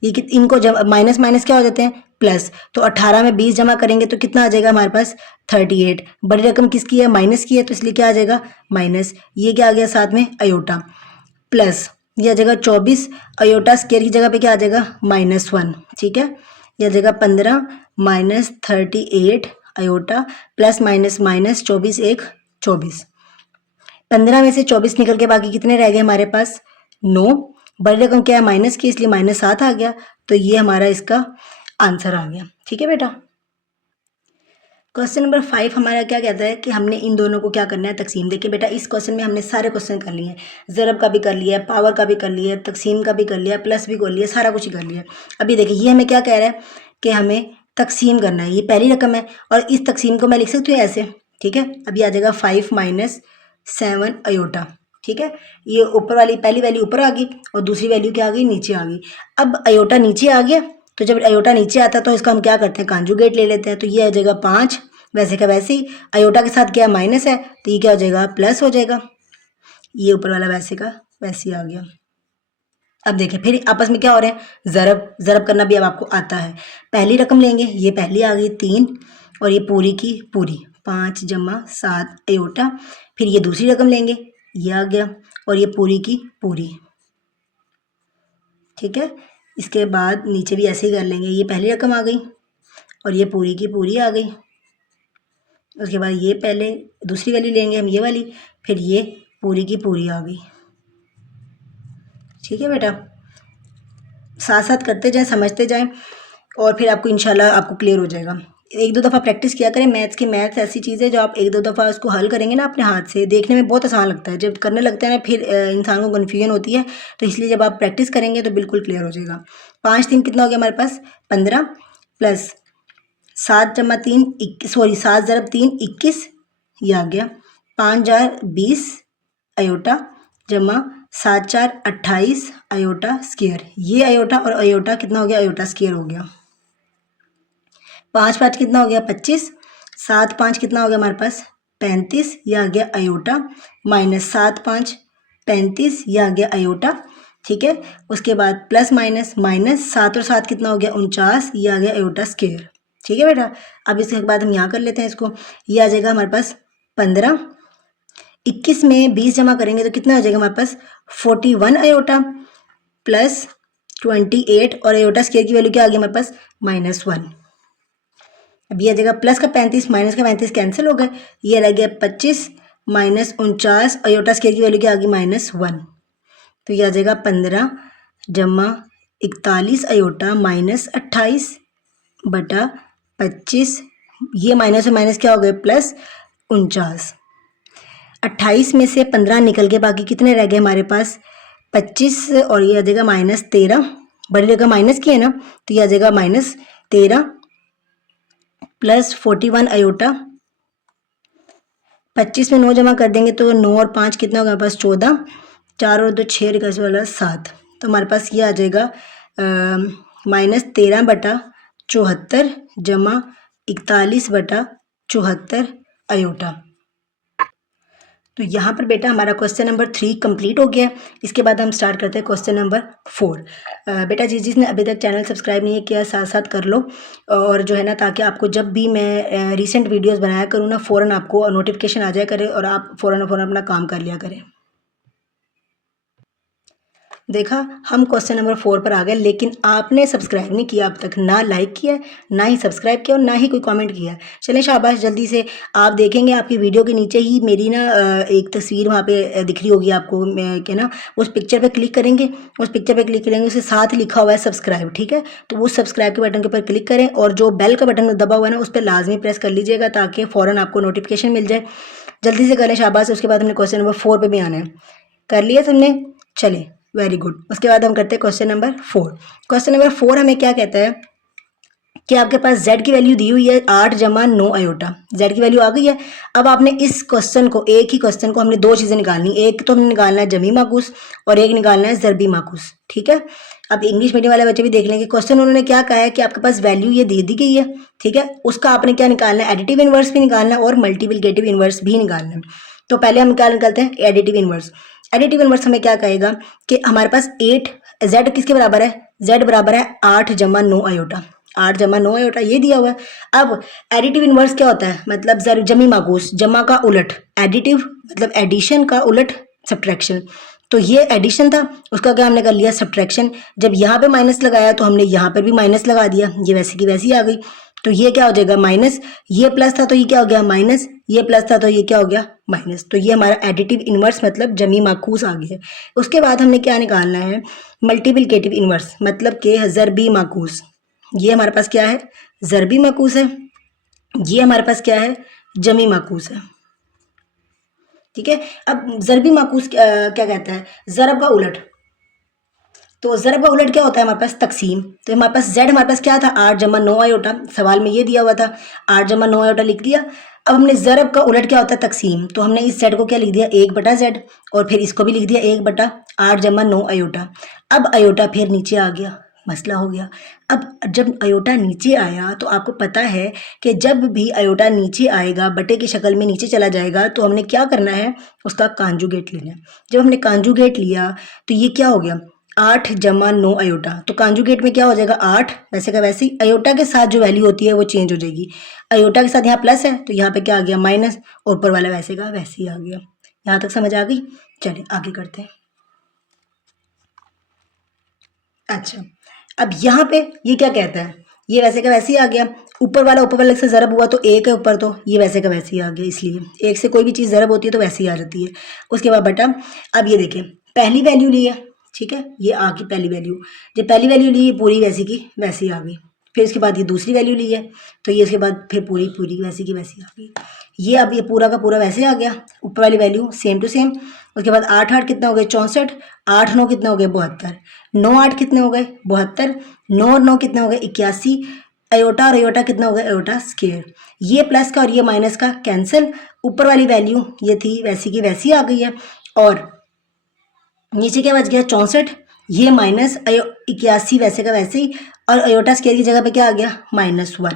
ये इनको जब माइनस माइनस क्या हो जाते हैं प्लस, तो 18 में 20 जमा करेंगे तो कितना आ जाएगा हमारे पास 38। बड़ी रकम किसकी है माइनस की है, तो इसलिए क्या आ जाएगा माइनस, ये क्या आ गया साथ में आयोटा, प्लस ये आ जाएगा 24 आयोटा स्केयर की जगह पे क्या आ जाएगा -1, ठीक है। ये आ जाएगा 15 -38 आयोटा प्लस माइनस माइनस 24 1 24, 15 में से 24 निकल के बाकी कितने रह गए हमारे पास 9। बड़ी रकम क्या है माइनस की, इसलिए -7 आ गया, तो ये हमारा इसका आंसर आ गया। ठीक है बेटा, क्वेश्चन नंबर 5 हमारा क्या कहता है कि हमने इन दोनों को क्या करना है तकसीम। देखिए बेटा, इस क्वेश्चन में हमने सारे क्वेश्चन कर लिए हैं, ज़रब का भी कर लिया है, पावर का भी कर लिया है, तकसीम का भी कर लिया है, प्लस भी कर लिया, सारा कुछ ही कर लिया। अभी देखिए ये हमें क्या कह रहा है कि हमें तकसीम करना है, ये पहली रकम है और इस तकसीम को मैं लिख सकती हूँ ऐसे, ठीक है। अभी आ जाएगा 5 - 7 आयोटा, ठीक है। ये ऊपर वाली पहली वैल्यू ऊपर आ गई और दूसरी वैल्यू क्या आ गई नीचे आ गई। अब आयोटा नीचे आ गया, तो जब आयोटा नीचे आता है तो इसका हम क्या करते हैं कांजुगेट ले लेते हैं, तो ये आ जाएगा 5 वैसे का वैसे ही, आयोटा के साथ क्या माइनस है तो ये क्या हो जाएगा प्लस हो जाएगा, ये ऊपर वाला वैसे का वैसे ही आ गया। अब देखिए फिर आपस में क्या हो रहे हैं ज़रब करना भी अब आपको आता है। पहली रकम लेंगे, ये पहली आ गई 3 और ये पूरी की पूरी 5 + 7 आयोटा, फिर ये दूसरी रकम लेंगे ये आ गया और ये पूरी की पूरी, ठीक है। इसके बाद नीचे भी ऐसे ही कर लेंगे, ये पहली रकम आ गई और ये पूरी की पूरी आ गई। उसके बाद ये पहले दूसरी वाली लेंगे हम, ये वाली, फिर ये पूरी की पूरी आ गई, ठीक है बेटा। साथ साथ करते जाएं, समझते जाएं और फिर आपको इंशाल्लाह आपको क्लियर हो जाएगा। एक दो दफ़ा प्रैक्टिस किया करें मैथ्स की। मैथ्स ऐसी चीज़ है जो आप एक दो दफ़ा उसको हल करेंगे ना अपने हाथ से, देखने में बहुत आसान लगता है, जब करने लगते हैं ना फिर इंसान को कन्फ्यूजन होती है। तो इसलिए जब आप प्रैक्टिस करेंगे तो बिल्कुल क्लियर हो जाएगा। 5 3 कितना हो गया हमारे पास 15 प्लस 7 जमा 3 सॉरी 7 ज़रब 3 21, ये आ गया 5 4 20 अयोटा जमा 7 4 28 अयोटा स्क्वायर। ये अयोटा और अयोटा कितना हो गया, अयोटा स्क्वायर हो गया। 5 5 कितना हो गया 25, 7 5 कितना हो गया हमारे पास 35, ये आ गया अयोटा माइनस 7 5 35, ये आ गया अयोटा, ठीक है। उसके बाद प्लस माइनस माइनस 7 और 7 कितना हो गया 49, ये आ गया अयोटा स्क्वायर, ठीक है बेटा। अब इसके बाद हम यहाँ कर लेते हैं इसको, ये आ जाएगा हमारे पास 15, 21 में 20 जमा करेंगे तो कितना हो जाएगा हमारे पास 41 अयोटा प्लस 28 और अयोटा स्क्वायर की वैल्यू क्या आ गई हमारे पास -1। अब ये आ जाएगा प्लस का 35 माइनस का 35 कैंसिल हो गए, ये रह गया 25 माइनस 49, अयोटा स्क्वायर की वैल्यू क्या आ गई -1। तो ये आ जाएगा 15 जमा 41 अयोटा माइनस 28 बटा 25, ये माइनस और माइनस क्या हो गए प्लस 49। 28 में से 15 निकल के बाकी कितने रह गए हमारे पास 25 और ये आ जाएगा -13, बड़ी रकम माइनस की है ना, तो ये आ जाएगा -13 प्लस 41 अयोटा, 25 में 9 जमा कर देंगे तो 9 और 5 कितना होगा हमारे पास 14, 4 और 2 6 इक्कीस वाला 7, तो हमारे पास ये आ जाएगा -13 बटा 74 जमा 41 बटा 74 अयोटा। तो यहाँ पर बेटा हमारा क्वेश्चन नंबर 3 कंप्लीट हो गया। इसके बाद हम स्टार्ट करते हैं क्वेश्चन नंबर 4। बेटा जिसने अभी तक चैनल सब्सक्राइब नहीं किया साथ साथ कर लो, और जो है ना ताकि आपको जब भी मैं रीसेंट वीडियोस बनाया करूँ ना फ़ौरन आपको नोटिफिकेशन आ जाया करे और आप फ़ौरन अपना काम कर लिया करें। देखा हम क्वेश्चन नंबर 4 पर आ गए, लेकिन आपने सब्सक्राइब नहीं किया अब तक, ना लाइक किया, ना ही सब्सक्राइब किया और ना ही कोई कमेंट किया। चलें शाबाश, जल्दी से आप देखेंगे आपकी वीडियो के नीचे ही मेरी ना एक तस्वीर वहाँ पे दिख रही होगी आपको कि ना, उस पिक्चर पे क्लिक करेंगे, उस पिक्चर पे क्लिक करेंगे, उसके साथ लिखा हुआ है सब्सक्राइब, ठीक है। तो वो सब्सक्राइब के बटन के ऊपर क्लिक करें और जो बेल का बटन दबा हुआ है ना उस पर लाजमी प्रेस कर लीजिएगा ताकि फ़ौरन आपको नोटिफिकेशन मिल जाए। जल्दी से करें शाबाश। उसके बाद हमने क्वेश्चन नंबर 4 पर भी आना है। कर लिया तुमने, चले वेरी गुड। उसके बाद हम करते हैं क्वेश्चन नंबर 4। क्वेश्चन नंबर 4 हमें क्या कहता है कि आपके पास z की वैल्यू दी हुई है 8 जमा 9 अयोटा, z की वैल्यू आ गई है। अब आपने इस क्वेश्चन को, एक ही क्वेश्चन को हमने दो चीज़ें निकालनी, एक तो हमने निकालना है जमी माकूस और एक निकालना है ज़रबी माकूस, ठीक है। अब इंग्लिश मीडियम वाले बच्चे भी देख लेंगे, क्वेश्चन उन्होंने क्या कहा है कि आपके पास वैल्यू ये दे दी गई है, ठीक है। उसका आपने क्या निकालना है, एडिटिव इनवर्स भी निकालना है और मल्टीप्लिकेटिव इनवर्स भी निकालना है। तो पहले हम क्या निकालते हैं, एडिटिव इनवर्स। एडिटिव इनवर्स हमें क्या कहेगा कि हमारे पास 8 z किसके बराबर है, z बराबर है 8 जमा 9 अयोटा, 8 जमा 9 अयोटा ये दिया हुआ है। अब एडिटिव इनवर्स क्या होता है, मतलब जमी माकूस, जमा का उलट, एडिटिव मतलब एडिशन का उलट सब्ट्रैक्शन। तो ये एडिशन था, उसका क्या हमने कर लिया सब्ट्रैक्शन। जब यहाँ पे माइनस लगाया तो हमने यहाँ पर भी माइनस लगा दिया, ये वैसे की वैसी आ गई। तो ये क्या हो जाएगा माइनस, ये प्लस था तो ये क्या हो गया माइनस, ये प्लस था तो ये क्या हो गया माइनस। तो ये हमारा एडिटिव इनवर्स मतलब जमी माकूस आ गया है। उसके बाद हमने क्या निकालना है, मल्टीप्लिकेटिव इनवर्स मतलब कि ज़रबी माकूस। ये हमारे पास क्या है, ज़रबी माकूस है, ये हमारे पास क्या है, जमी माकूस है, ठीक है। अब ज़रबी माकूस क्या कहता है, ज़रब का उलट। तो ज़रब का उलट क्या होता है हमारे पास, तकसीम। तो हमारे पास z हमारे पास क्या था 8 जमा 9 अयोटा, सवाल में ये दिया हुआ था 8 जमा 9 अयोटा लिख दिया। अब हमने ज़रब का उलट क्या होता है तकसीम, तो हमने इस z को क्या लिख दिया 1 बटा z और फिर इसको भी लिख दिया 1 बटा 8 जमा 9 अयोटा। अब अयोटा फिर नीचे आ गया, मसला हो गया। अब जब अयोटा नीचे आया तो आपको पता है कि जब भी अयोटा नीचे आएगा बटे की शक्ल में नीचे चला जाएगा तो हमने क्या करना है, उसका कांजुगेट लेना है। जब हमने कांजुगेट लिया तो ये क्या हो गया 8 जमा 9 अयोटा, तो कांजुगेट में क्या हो जाएगा 8 वैसे का वैसे ही, अयोटा के साथ जो वैल्यू होती है वो चेंज हो जाएगी। अयोटा के साथ यहाँ प्लस है तो यहाँ पे क्या आ गया माइनस, और ऊपर वाला वैसे का वैसे ही आ गया। यहाँ तक समझ आ गई? चलिए आगे करते हैं। अच्छा, अब यहाँ पे ये क्या कहता है, ये वैसे का वैसे ही आ गया, ऊपर वाला से ज़रब हुआ तो एक है ऊपर, तो ये वैसे का वैसे ही आ गया, इसलिए एक से कोई भी चीज़ ज़रब होती है तो वैसे ही आ जाती है। उसके बाद बेटा अब ये देखिए, पहली वैल्यू ली है, ठीक है, ये आ गई पहली वैल्यू, जब पहली वैल्यू ली पूरी वैसी की वैसी आ गई, फिर इसके बाद ये दूसरी वैल्यू ली है, तो ये इसके बाद फिर पूरी पूरी वैसी की वैसी आ गई। ये अब ये पूरा का पूरा वैसे आ गया, ऊपर वाली वैल्यू सेम टू सेम। उसके बाद 8 8 कितना हो गए 64, 8 9 कितने हो गए 72, 9 8 कितने हो गए 72, 9 और 9 कितने हो गए 81, अयोटा और अयोटा कितना हो गया अयोटा स्क्वायर। ये प्लस का और ये माइनस का कैंसिल, ऊपर वाली वैल्यू ये थी वैसी की वैसी आ गई है, और नीचे क्या बच गया 64, ये माइनस 81 वैसे का वैसे ही, और अयोटा स्क्वायर की जगह पे क्या आ गया -1,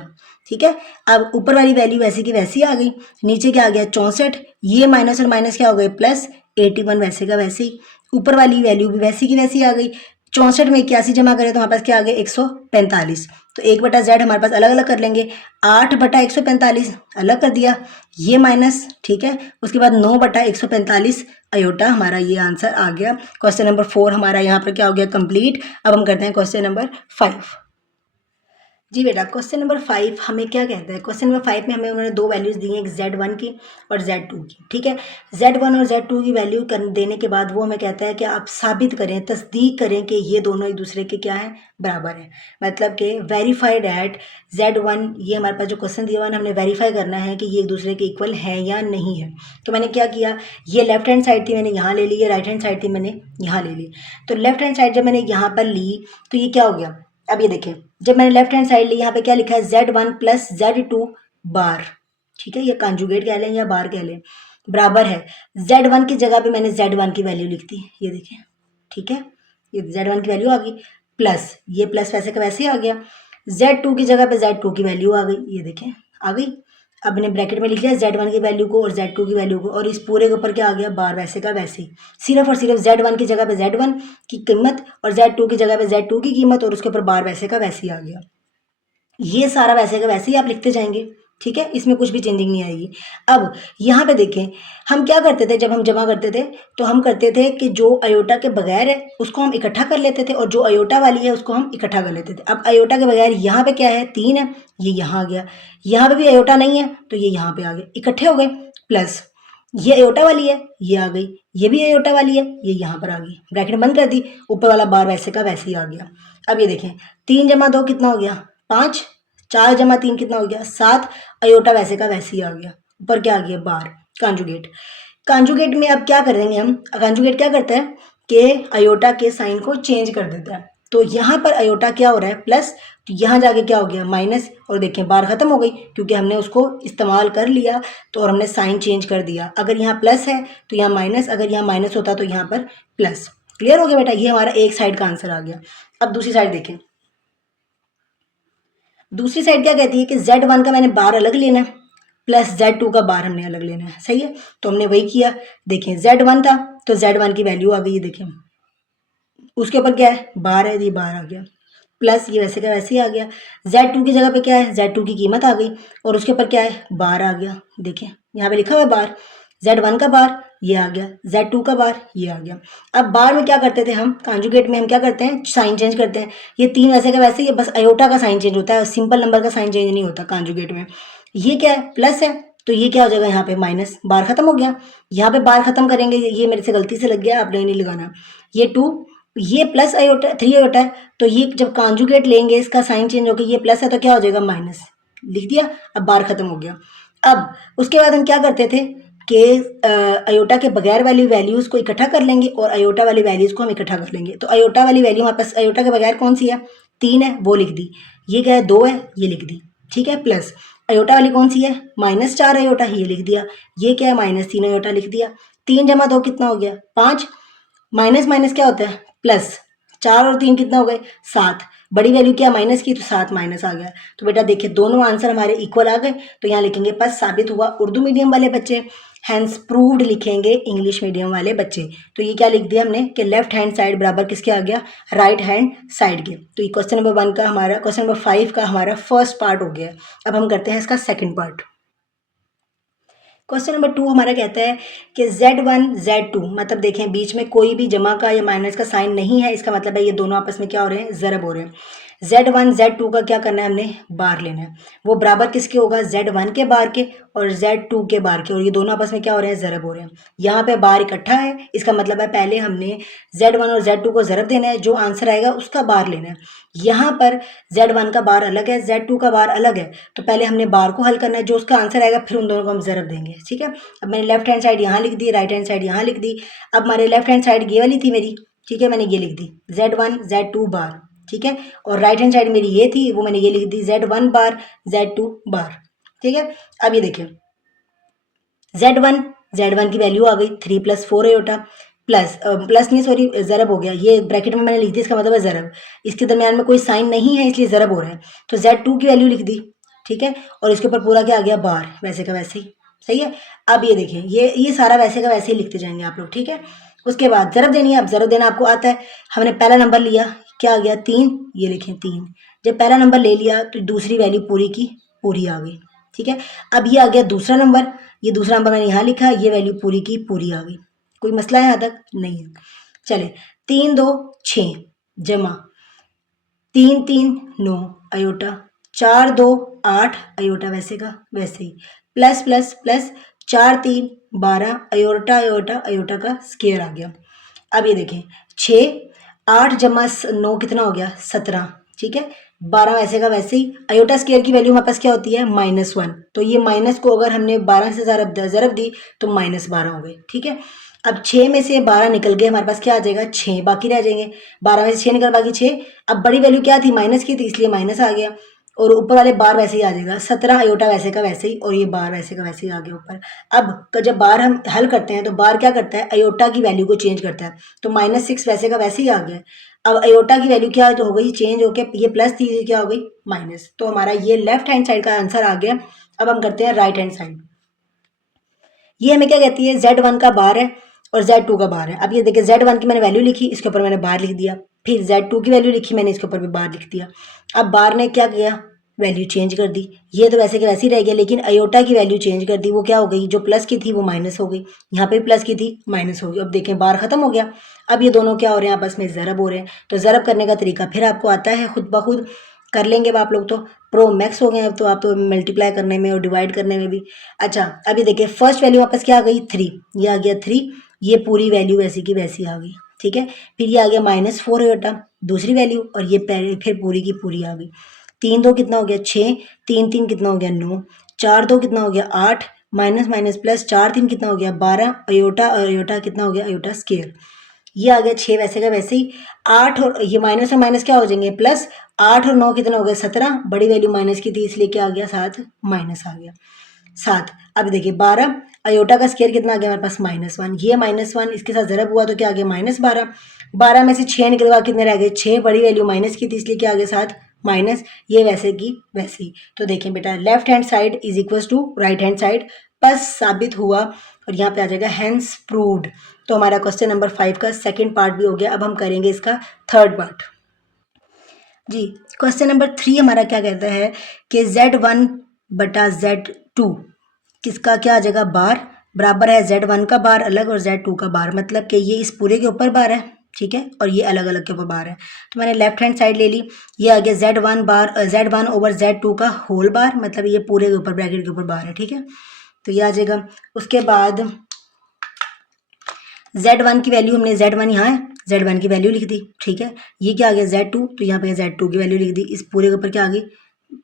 ठीक है। अब ऊपर वाली वैल्यू वैसे की वैसी आ गई, नीचे क्या आ गया 64, ये माइनस और माइनस क्या हो गए प्लस 81 वैसे का वैसे ही, ऊपर वाली वैल्यू भी वैसी की वैसी आ गई। 64 में 81 जमा करें तो हमारे पास क्या आ गया 145, तो 1/z हमारे पास अलग अलग कर लेंगे, 8/145 अलग कर दिया, ये माइनस, ठीक है। उसके बाद 9/145 अयोटा, हमारा ये आंसर आ गया। क्वेश्चन नंबर 4 हमारा यहाँ पर क्या हो गया कंप्लीट। अब हम करते हैं क्वेश्चन नंबर 5। जी बेटा, क्वेश्चन नंबर 5 हमें क्या कहता है, क्वेश्चन नंबर 5 में हमें उन्होंने दो वैल्यूज़ दी हैं, एक Z1 की और Z2 की, ठीक है। Z1 और Z2 की वैल्यू देने के बाद वो हमें कहता है कि आप साबित करें, तस्दीक करें कि ये दोनों एक दूसरे के क्या हैं, बराबर हैं। मतलब कि वेरीफाइड एट Z1, ये हमारे पास जो क्वेश्चन दिया हुआ है हमने वेरीफाई करना है कि ये एक दूसरे के इक्वल है या नहीं है। तो मैंने क्या किया, ये लेफ्ट हैंड साइड थी मैंने यहाँ ले ली, ये राइट हैंड साइड थी मैंने यहाँ ले ली। तो लेफ्ट हैंड साइड जब मैंने यहाँ पर ली तो ये क्या हो गया, अब ये देखें, जब मैंने लेफ्ट हैंड साइड ली यहाँ पे क्या लिखा है Z1 प्लस Z2 बार, ठीक है, ये कंजुगेट कह लें या बार कह लें, बराबर है Z1 की जगह पे मैंने Z1 की वैल्यू लिख दी, ये देखें, ठीक है, ये Z1 की वैल्यू आ गई, प्लस ये प्लस वैसे का वैसे ही आ गया, Z2 की जगह पे Z2 की वैल्यू आ गई, ये देखें आ गई। अब मैंने ब्रैकेट में लिख लिया Z1 की वैल्यू को और Z2 की वैल्यू को, और इस पूरे के ऊपर क्या आ गया बार वैसे का वैसे ही, सिर्फ और सिर्फ Z1 की जगह पे Z1 की कीमत और Z2 की जगह पे Z2 की कीमत, और उसके ऊपर बार वैसे का वैसे ही आ गया। ये सारा वैसे का वैसे ही आप लिखते जाएंगे, ठीक है, इसमें कुछ भी चेंजिंग नहीं आएगी। अब यहाँ पे देखें, हम क्या करते थे जब हम जमा करते थे, तो हम करते थे कि जो अयोटा के बगैर है उसको हम इकट्ठा कर लेते थे, और जो अयोटा वाली है उसको हम इकट्ठा कर लेते थे। अब अयोटा के बगैर यहाँ पे क्या है 3 है, ये यहाँ आ गया, यहाँ पे भी अयोटा नहीं है तो ये यहाँ पे आ गए, इकट्ठे हो गए, प्लस ये अयोटा वाली है ये आ गई, ये भी अयोटा वाली है ये यहाँ पर आ गई, ब्रैकेट बंद कर दी, ऊपर वाला बार वैसे का वैसे ही आ गया। अब ये देखें 3 जमा 2 कितना हो गया 5, 4 जमा 3 कितना हो गया 7, अयोटा वैसे का वैसे ही आ गया, ऊपर क्या आ गया बार, कांजुगेट। कांजुगेट में अब क्या करेंगे हम, कांजुगेट क्या करते हैं कि अयोटा के साइन को चेंज कर देता है, तो यहाँ पर अयोटा क्या हो रहा है प्लस, तो यहाँ जाके क्या हो गया माइनस, और देखें बार खत्म हो गई क्योंकि हमने उसको इस्तेमाल कर लिया, तो और हमने साइन चेंज कर दिया। अगर यहाँ प्लस है तो यहाँ माइनस, अगर यहाँ माइनस होता तो यहाँ पर प्लस। क्लियर हो गया बेटा, ये हमारा एक साइड का आंसर आ गया। अब दूसरी साइड देखें, दूसरी साइड क्या कहती है कि Z1 का मैंने बार अलग लेना है प्लस Z2 का बार हमने अलग लेना है, सही है, तो हमने वही किया। देखें Z1 था तो Z1 की वैल्यू आ गई, ये देखें उसके ऊपर क्या है बार है, ये बार आ गया, प्लस ये वैसे का वैसे ही आ गया। Z2 की जगह पे क्या है Z2 की कीमत आ गई, और उसके ऊपर क्या है बार आ गया, देखें यहाँ पे लिखा हुआ है बार, Z1 का बार ये आ गया, Z2 का बार ये आ गया। अब बार में क्या करते थे हम, कांजुगेट में हम क्या करते हैं साइन चेंज करते हैं, ये 3 वैसे का वैसे ही, बस अयोटा का साइन चेंज होता है, सिंपल नंबर का साइन चेंज नहीं होता कांजुगेट में। ये क्या है प्लस है तो ये क्या हो जाएगा यहाँ पे माइनस, बार खत्म हो गया, यहाँ पे बार खत्म करेंगे, ये मेरे से गलती से लग गया, आपने नहीं लगाना, ये 2, ये प्लस अयोटा 3 अयोटा है, तो ये जब कांजुगेट लेंगे इसका साइन चेंज होकर ये प्लस है तो क्या हो जाएगा माइनस, लिख दिया, अब बार खत्म हो गया। अब उसके बाद हम क्या करते थे कि अयोटा के बगैर वाली वैल्यूज़ को इकट्ठा कर लेंगे और अयोटा वाली वैल्यूज़ को हम इकट्ठा कर लेंगे। तो अयोटा वाली वैल्यू हमारे पास अयोटा के बगैर कौन सी है 3 है वो लिख दी, ये क्या है 2 है ये लिख दी, ठीक है, प्लस अयोटा वाली कौन सी है -4 अयोटा ये लिख दिया, ये क्या है -3 अयोटा लिख दिया। 3 जमा 2 कितना हो गया 5, माइनस माइनस क्या होता है प्लस, 4 और 3 कितना हो गए 7, बड़ी वैल्यू क्या माइनस की तो 7 माइनस आ गया। तो बेटा देखिए दोनों आंसर हमारे इक्वल आ गए, तो यहाँ लिखेंगे बस साबित हुआ उर्दू मीडियम वाले बच्चे, हैंस प्रूव्ड लिखेंगे इंग्लिश मीडियम वाले बच्चे। तो ये क्या लिख दिया हमने कि लेफ्ट हैंड साइड बराबर किसके आ गया राइट हैंड साइड के। तो ये क्वेश्चन नंबर 1 का हमारा, क्वेश्चन नंबर 5 का हमारा फर्स्ट पार्ट हो गया। अब हम करते हैं इसका सेकेंड पार्ट। क्वेश्चन नंबर 2 हमारा कहता है कि Z1 Z2 मतलब देखें बीच में कोई भी जमा का या माइनस का साइन नहीं है, इसका मतलब है ये दोनों आपस में क्या हो रहे हैं, ज़रब हो रहे हैं। Z1 Z2 का क्या करना है, हमने बार लेना है। वो बराबर किसके होगा, Z1 के बार के और Z2 के बार के, और ये दोनों आपस में क्या हो रहे हैं, ज़रब हो रहे हैं। यहाँ पे बार इकट्ठा है, इसका मतलब है पहले हमने Z1 और Z2 को ज़रब देना है, जो आंसर आएगा उसका बार लेना है। यहाँ पर Z1 का बार अलग है, Z2 का बार अलग है, तो पहले हमने बार को हल करना है, जो उसका आंसर आएगा फिर उन दोनों को हम ज़रब देंगे। ठीक है, अब मैंने लेफ्ट हैंड साइड यहाँ लिख दी, राइट हैंड साइड यहाँ लिख दी। अब हमारे लेफ्ट हैंड साइड ये वाली थी मेरी, ठीक है, मैंने ये लिख दी Z1 Z2 बार, ठीक है, और राइट हैंड साइड मेरी ये थी, वो मैंने ये लिख दी Z1 बार Z2 बार। ठीक है, अब ये देखिए Z1 की वैल्यू आ गई 3 + 4 आयोटा, प्लस नहीं सॉरी ज़रब हो गया, ये ब्रैकेट में मैंने लिख दी, इसका मतलब है ज़रब, इसके दरमियान में कोई साइन नहीं है इसलिए ज़रब हो रहा है। तो Z2 की वैल्यू लिख दी, ठीक है, और इसके ऊपर पूरा क्या आ गया, बार, वैसे का वैसे ही। सही है, अब ये देखिए ये सारा वैसे का वैसे ही लिखते जाएंगे आप लोग। ठीक है, उसके बाद ज़रब देनी है। अब ज़रब देना आपको आता है, हमने पहला नंबर लिया, क्या आ गया 3, ये लिखें 3। जब पहला नंबर ले लिया तो दूसरी वैल्यू पूरी की पूरी आ गई। ठीक है, अब ये आ गया दूसरा नंबर, ये दूसरा नंबर मैंने यहाँ लिखा, ये वैल्यू पूरी की पूरी आ गई। कोई मसला है यहाँ तक, नहीं है। चले 3 2 6 जमा 3 3 9 अयोटा, 4 2 8 अयोटा, वैसे का वैसे ही, plus plus plus 4 3 12 iota iota iota का स्केयर आ गया। अब ये देखें 6 8 जमा 9 कितना हो गया, 17। ठीक है, 12 वैसे का वैसे ही। अयोटा स्केयर की वैल्यू हमारे पास क्या होती है, -1, तो ये माइनस को अगर हमने 12 से ज़रब दी तो -12 हो गए। ठीक है, अब 6 में से 12 निकल गए, हमारे पास क्या आ जाएगा, 6 बाकी रह जाएंगे। 12 में से 6 निकल बाकी 6। अब बड़ी वैल्यू क्या थी, माइनस की थी, इसलिए माइनस आ गया, और ऊपर वाले बार वैसे ही आ जाएगा। 17 अयोटा वैसे का वैसे ही, और ये बार वैसे का वैसे ही आ गया ऊपर। अब जब बार हम हल करते हैं तो बार क्या करता है, अयोटा की वैल्यू को चेंज करता है, तो -6 वैसे का वैसे ही आ गया। अब अयोटा की वैल्यू क्या हो गई, चेंज होके ये प्लस थी, ये क्या हो गई, माइनस। तो हमारा ये लेफ्ट हैंड साइड का आंसर आ गया। अब हम करते हैं राइट हैंड साइड। ये हमें क्या कहती है, Z1 का बार है और Z2 का बार है। अब ये देखिए Z1 की मैंने वैल्यू लिखी, इसके ऊपर मैंने बार लिख दिया, फिर Z2 की वैल्यू लिखी मैंने, इसके ऊपर भी बार लिख दिया। अब बार ने क्या किया, वैल्यू चेंज कर दी, ये तो वैसे के वैसे ही रह गया, लेकिन अयोटा की वैल्यू चेंज कर दी, वो क्या हो गई, जो प्लस की थी वो माइनस हो गई, यहाँ पे प्लस की थी माइनस हो गई। अब देखें बार खत्म हो गया। अब ये दोनों क्या हो रहे हैं, आपस में ज़रब हो रहे हैं। तो ज़रब करने का तरीका फिर आपको आता है, खुद ब खुद कर लेंगे अब आप लोग, तो प्रो मैक्स हो गए अब तो आप, तो मल्टीप्लाई करने में और डिवाइड करने में भी। अच्छा, अभी देखिए फर्स्ट वैल्यू वापस क्या आ गई, 3, ये आ गया 3, ये पूरी वैल्यू वैसी की वैसी आ गई। ठीक है, फिर ये आ गया -4 अयोटा दूसरी वैल्यू, और ये फिर पूरी की पूरी आ गई। 3 2 कितना हो गया, 6, 3 3 कितना हो गया, 9, 4 2 कितना हो गया, 8, माइनस माइनस प्लस 4 3 कितना हो गया, 12 अयोटा अयोटा कितना हो गया, अयोटा स्केयर, ये आ गया 6 वैसे का वैसे ही। 8 और ये माइनस और माइनस क्या हो जाएंगे, प्लस। 8 और 9 कितना हो गया, 17, बड़ी वैल्यू माइनस की थी इसलिए क्या आ गया, 7 माइनस आ गया 7। अब देखिए 12 अयोटा का स्केयर कितना आ गया हमारे पास, -1, ये -1 इसके साथ ज़रब हुआ तो क्या आ गया, -12। 12 में से 6 निकल गया, कितने रह गए, 6, बड़ी वैल्यू माइनस की थी इसलिए क्या आ गया, 7 माइनस, ये वैसे की वैसे ही। तो देखें बेटा left hand side is equals to right hand side, बस साबित हुआ, और यहाँ पे आ जाएगा हैंस प्रूव्ड। तो हमारा क्वेश्चन नंबर 5 का सेकंड पार्ट भी हो गया। अब हम करेंगे इसका थर्ड पार्ट। जी, क्वेश्चन नंबर 3 हमारा क्या कहता है कि Z1 बटा Z2 किसका क्या आ जाएगा, बार, बराबर है Z1 का बार अलग और Z2 का बार, मतलब कि ये इस पूरे के ऊपर बार है, ठीक है, और ये अलग अलग के ऊपर बार है। तो मैंने लेफ्ट हैंड साइड ले ली, ये आ गया Z1 ओवर Z2 का होल बार, मतलब ये पूरे के ऊपर ब्रैकेट के ऊपर बार है। ठीक है, तो ये आ जाएगा। उसके बाद Z1 की वैल्यू हमने, Z1 यहाँ है, Z1 की वैल्यू लिख दी। ठीक है, ये क्या आ गया Z2, तो यहाँ पे Z2 की वैल्यू लिख दी, इस पूरे के ऊपर क्या आ गई,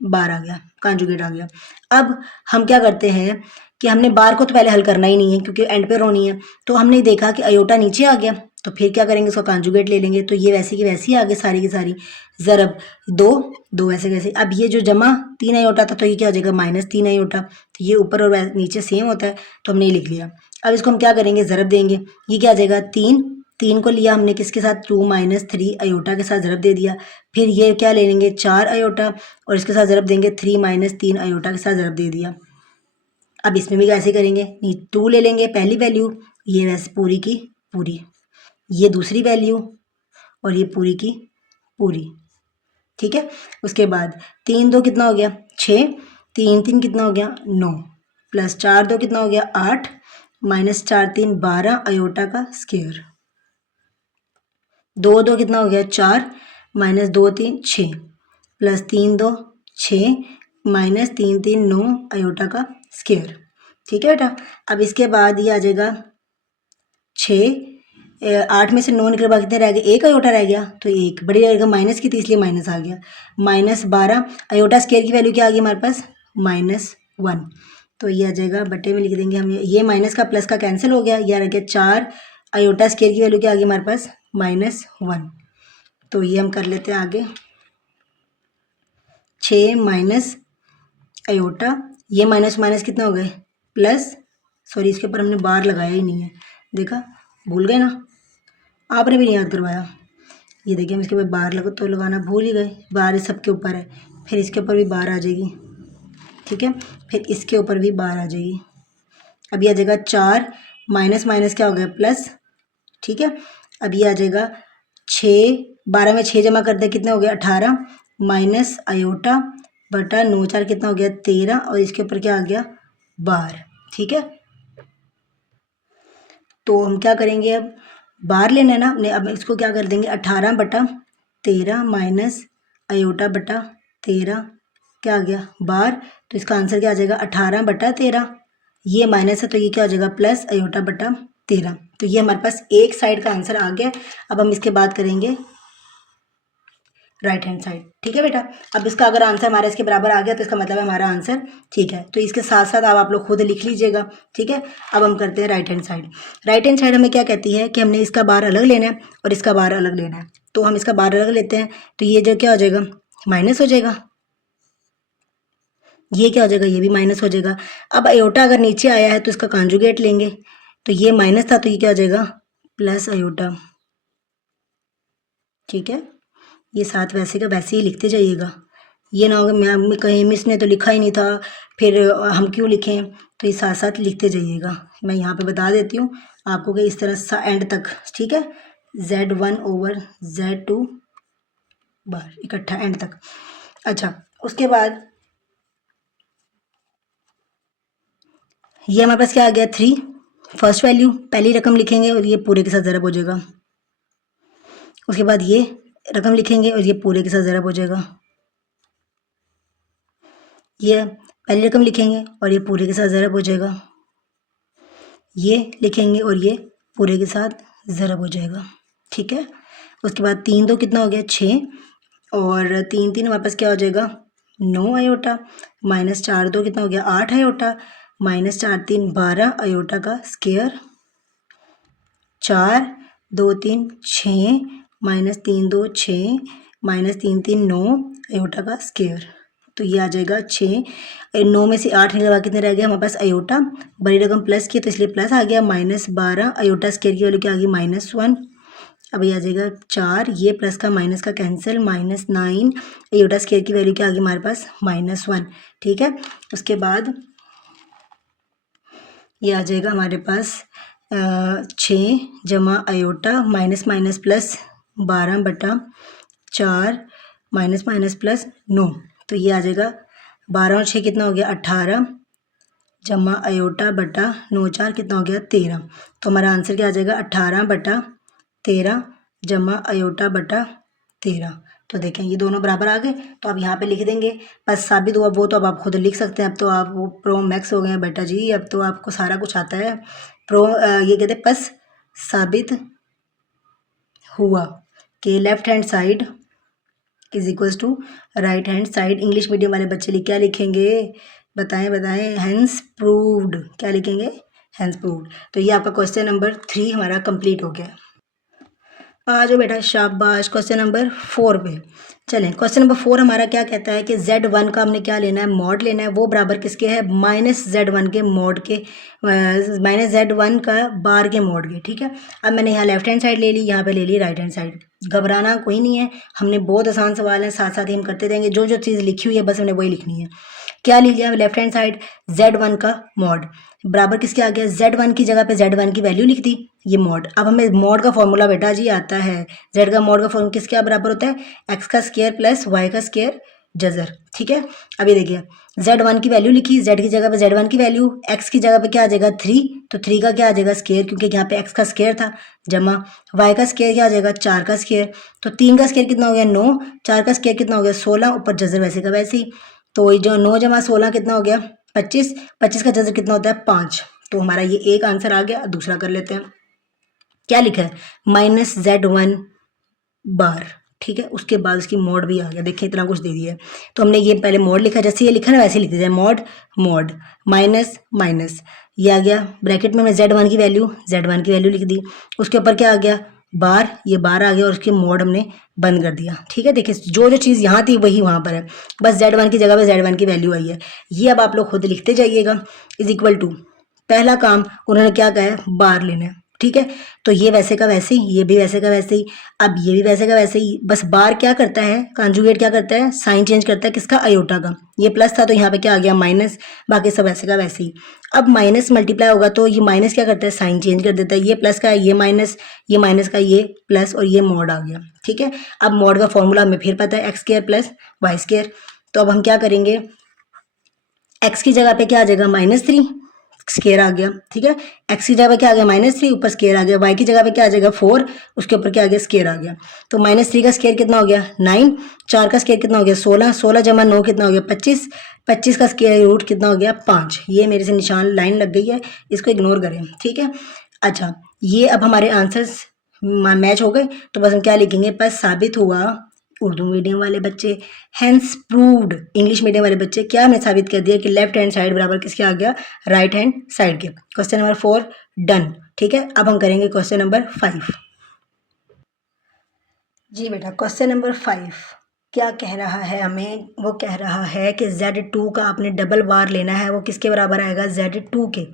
बार आ गया, कॉन्जुगेट आ गया। अब हम क्या करते हैं कि हमने बार को तो पहले हल करना ही नहीं है क्योंकि एंड पे होनी है, तो हमने देखा कि अयोटा नीचे आ गया, तो फिर क्या करेंगे, उसका कॉन्जुगेट ले लेंगे, तो ये वैसे की वैसी आ गई सारी की सारी, ज़रब 2 2 वैसे कैसे। अब ये जो जमा 3 अयोटा था तो ये क्या हो जाएगा, -3 अयोटा, तो ये ऊपर और नीचे सेम होता है, तो हमने ये लिख लिया। अब इसको हम क्या करेंगे, ज़रब देंगे, ये क्या आ जाएगा, 3 को लिया हमने किसके साथ, 2 - 3 अयोटा के साथ ज़रब दे दिया। फिर ये क्या ले लेंगे, 4 अयोटा, और इसके साथ ज़रब देंगे 3 - 3 अयोटा के साथ ज़रब दे दिया। अब इसमें भी कैसे करेंगे, 2 ले लेंगे पहली वैल्यू, ये वैसे पूरी की पूरी, ये दूसरी वैल्यू, और ये पूरी की पूरी। ठीक है, उसके बाद 3 2 कितना हो गया, 6, 3 3 कितना हो गया, 9, प्लस 4 2 कितना हो गया 8 माइनस 4 3 12 अयोटा का स्क्वायर। 2 2 कितना हो गया 4 माइनस 2 3 6 प्लस 3 2 6 माइनस 3 3 9 अयोटा का स्क्वायर। ठीक है बेटा। अब इसके बाद ये आ जाएगा 6 8 में से 9 निकल, कितने रह गए, एक अयोटा रह गया, तो एक बड़ी रहेगा माइनस की थी इसलिए माइनस आ गया। माइनस 12 अयोटा स्क्वायर की वैल्यू क्या आ गई हमारे पास -1, तो ये आ जाएगा बटे में लिख देंगे हम, ये माइनस का प्लस का कैंसिल हो गया, ये आ गया 4 अयोटा स्क्वायर की वैल्यू क्या आ गई हमारे पास -1। तो ये हम कर लेते हैं आगे, 6 माइनस अयोटा, ये माइनस माइनस कितना हो गए प्लस, सॉरी इसके ऊपर हमने बार लगाया ही नहीं है, देखा भूल गए ना, आपने भी नहीं याद करवाया। ये देखिए हम इसके ऊपर बार लगा तो लगाना भूल ही गए, बार इस सबके ऊपर है, फिर इसके ऊपर भी बार आ जाएगी, ठीक है, फिर इसके ऊपर भी बार आ जाएगी। अब ये आ जाएगा 4 माइनस माइनस क्या हो गया प्लस, ठीक है। अब ये आ जाएगा 6 12 में 6 जमा करते कितना हो गया 18 माइनस अयोटा बटा 9 4 कितना हो गया 13 और इसके ऊपर क्या आ गया बार, ठीक है। तो हम क्या करेंगे, अब बार लेना है ना हमने, अब इसको क्या कर देंगे 18 बटा 13 माइनस अयोटा बटा 13 क्या आ गया बार, तो इसका आंसर क्या आ जाएगा 18 बटा 13, ये माइनस है तो ये क्या हो जाएगा प्लस अयोटा बटा 13। तो ये हमारे पास एक साइड का आंसर आ गया। अब हम इसके बाद करेंगे राइट हैंड साइड, ठीक है बेटा। अब इसका अगर आंसर हमारा इसके बराबर आ गया तो इसका मतलब है हमारा आंसर ठीक है, तो इसके साथ साथ आप लोग खुद लिख लीजिएगा, ठीक है। अब हम करते हैं right hand side. Right hand side हमें क्या कहती है कि हमने इसका बार अलग लेना है और इसका बार अलग लेना है, तो हम इसका बार अलग लेते हैं, तो ये जो क्या हो जाएगा माइनस हो जाएगा, ये क्या हो जाएगा ये भी माइनस हो जाएगा। अब अयोटा अगर नीचे आया है तो इसका कॉन्जुगेट लेंगे, तो ये माइनस था तो ये क्या हो जाएगा प्लस अयोटा, ठीक है। ये साथ वैसे का वैसे ही लिखते जाइएगा, ये ना होगा मैम कहीं मिस ने तो लिखा ही नहीं था फिर हम क्यों लिखें, तो ये साथ साथ लिखते जाइएगा। मैं यहाँ पे बता देती हूँ आपको कि इस तरह सा एंड तक, ठीक है, Z1 ओवर Z2 बार इकट्ठा एंड तक। अच्छा उसके बाद ये हमारे पास क्या आ गया 3, फर्स्ट वैल्यू पहली रकम लिखेंगे और ये पूरे के साथ ज़रब हो जाएगा। उसके बाद ये रकम लिखेंगे और ये पूरे के साथ ज़रब हो जाएगा, ये पहली रकम लिखेंगे और ये पूरे के साथ ज़रब हो जाएगा, ये लिखेंगे और ये पूरे के साथ ज़रब हो जाएगा, ठीक है। उसके बाद 3 2 कितना हो गया 6 और 3 3 हमारे पास क्या हो जाएगा 9 अयोटा माइनस 4 2 कितना हो गया 8 अयोटा माइनस 4 3 12 अयोटा का स्क्वायर, 4 2 3 6 माइनस 3 2 6 माइनस 3 3 9 अयोटा का स्क्वायर। तो ये आ जाएगा 6, 9 में से 8 निकलवा कितने रह गए हमारे पास अयोटा, बड़ी रकम प्लस की तो इसलिए प्लस आ गया, माइनस 12 अयोटा स्क्वायर की वैल्यू क्या आ गई -1। अब ये आ जाएगा 4, ये प्लस का माइनस का कैंसिल, -9 अयोटा स्क्वायर की वैल्यू क्या आ गई हमारे पास -1, ठीक है। उसके बाद ये आ जाएगा हमारे पास 6 जमा अयोटा माइनस माइनस प्लस 12 बटा 4 माइनस माइनस प्लस 9, तो ये आ जाएगा 12 और 6 कितना हो गया 18 जमा अयोटा बटा 9 4 कितना हो गया 13, तो हमारा आंसर क्या आ जाएगा 18 बटा 13 जमा अयोटा बटा 13। तो देखें ये दोनों बराबर आ गए, तो अब यहाँ पे लिख देंगे, बस साबित हुआ वो तो अब आप खुद लिख सकते हैं, अब तो आप वो प्रो मैक्स हो गए हैं बेटा जी, अब तो आपको सारा कुछ आता है। ये कहते हैं बस साबित हुआ कि left hand side is equals to right hand side. English medium वाले बच्चे क्या लिखेंगे बताएं बताएं, हैंस प्रूव्ड, क्या लिखेंगे हैंस प्रूव्ड। तो ये आपका क्वेश्चन नंबर 3 हमारा कंप्लीट हो गया। आ जाओ बेटा शाबाश क्वेश्चन नंबर 4 पे चलें। क्वेश्चन नंबर 4 हमारा क्या कहता है कि Z1 का हमने क्या लेना है मॉड लेना है, वो बराबर किसके है -Z1 के मॉड के, -Z1 का बार के मॉड के, ठीक है। अब मैंने यहाँ लेफ्ट हैंड साइड ले ली, यहाँ पे ले ली राइट हैंड साइड, घबराना कोई नहीं है, हमने बहुत आसान सवाल हैं, साथ साथ ही हम करते रहेंगे, जो जो चीज़ लिखी हुई है बस हमने वही लिखनी है। क्या ले लिया लेफ्ट हैंड साइड Z1 का मॉड बराबर किसके आ गया, Z1 की जगह पे Z1 की वैल्यू लिख दी, ये मॉड। अब हमें मॉड का फॉर्मूला बेटा जी आता है, Z का मॉड का फॉर्मूला किसके बराबर होता है x का स्क्वायर प्लस y का स्क्वायर जजर, ठीक है। अब ये देखिए z1 की वैल्यू लिखी, z की जगह पे z1 की वैल्यू, x की जगह पे क्या आ जाएगा 3, तो 3 का क्या आ जाएगा स्केयर, क्योंकि यहाँ पे x का स्केयर था, जमा y का स्केयर क्या आ जाएगा 4 का स्केयर, तो 3 का स्केयर कितना हो गया 9, 4 का स्केयर कितना हो गया 16, ऊपर जजर वैसे का वैसे ही, तो ये जो 9 जमा 16 कितना हो गया 25, 25 का जजर कितना होता है 5, तो हमारा ये एक आंसर आ गया। दूसरा कर लेते हैं, क्या लिखा है -z1 बार, ठीक है। उसके बाद उसकी मोड भी आ गया, देखिए इतना कुछ दे दिया है, तो हमने ये पहले मोड लिखा, जैसे ये लिखा ना वैसे लिख दिया मोड मोड माइनस माइनस, ये आ गया ब्रैकेट में, z1 की वैल्यू लिख दी, उसके ऊपर क्या आ गया बार, ये बार आ गया, और उसके मोड हमने बंद कर दिया, ठीक है। देखिए जो जो चीज़ यहाँ थी वही वहाँ पर है, बस z1 की जगह पर z1 की वैल्यू आई है। ये अब आप लोग खुद लिखते जाइएगा, इज इक्वल टू, पहला काम उन्होंने क्या कहा है बार लेना है, ठीक है। तो ये वैसे का वैसे ही, ये भी वैसे का वैसे ही, अब ये भी वैसे का वैसे ही, बस बार क्या करता है कॉन्जुगेट क्या करता है साइन चेंज करता है किसका अयोटा का, ये प्लस था तो यहाँ पे क्या आ गया माइनस, बाकी सब वैसे का वैसे ही। अब माइनस मल्टीप्लाई होगा तो ये माइनस क्या करता है साइन चेंज कर देता है, ये प्लस का है ये माइनस का ये प्लस, और ये मॉड आ गया, ठीक है। अब मॉड का फॉर्मूला हमें फिर पता है x square plus y square, तो अब हम क्या करेंगे एक्स की जगह पे क्या आ जाएगा -3 स्केयर आ गया, ठीक है। एक्स की जगह पे क्या आ गया -3, ऊपर स्केयर आ गया, वाई की जगह पे क्या आ जाएगा 4, उसके ऊपर क्या आ गया स्केयर आ गया, तो -3 का स्केयर कितना हो गया 9, 4 का स्केयर कितना हो गया 16, 16 जमा 9 कितना हो गया 25, 25 का स्केयर रूट कितना हो गया 5, ये मेरे से निशान लाइन लग गई है, इसको इग्नोर करें, ठीक है। अच्छा ये अब हमारे आंसर्स मैच हो गए, तो बस हम क्या लिखेंगे, बस साबित हुआ, उर्दू मीडियम वाले बच्चे, हैंस प्रूव्ड इंग्लिश मीडियम वाले बच्चे, क्या हमने साबित कर दिया कि लेफ्ट हैंड साइड बराबर किसके आ गया राइट हैंड साइड के। क्वेश्चन नंबर 4 डन, ठीक है। अब हम करेंगे क्वेश्चन नंबर 5। जी बेटा क्वेश्चन नंबर 5 क्या कह रहा है हमें, वो कह रहा है कि Z2 का आपने डबल बार लेना है, वो किसके बराबर आएगा Z2 के,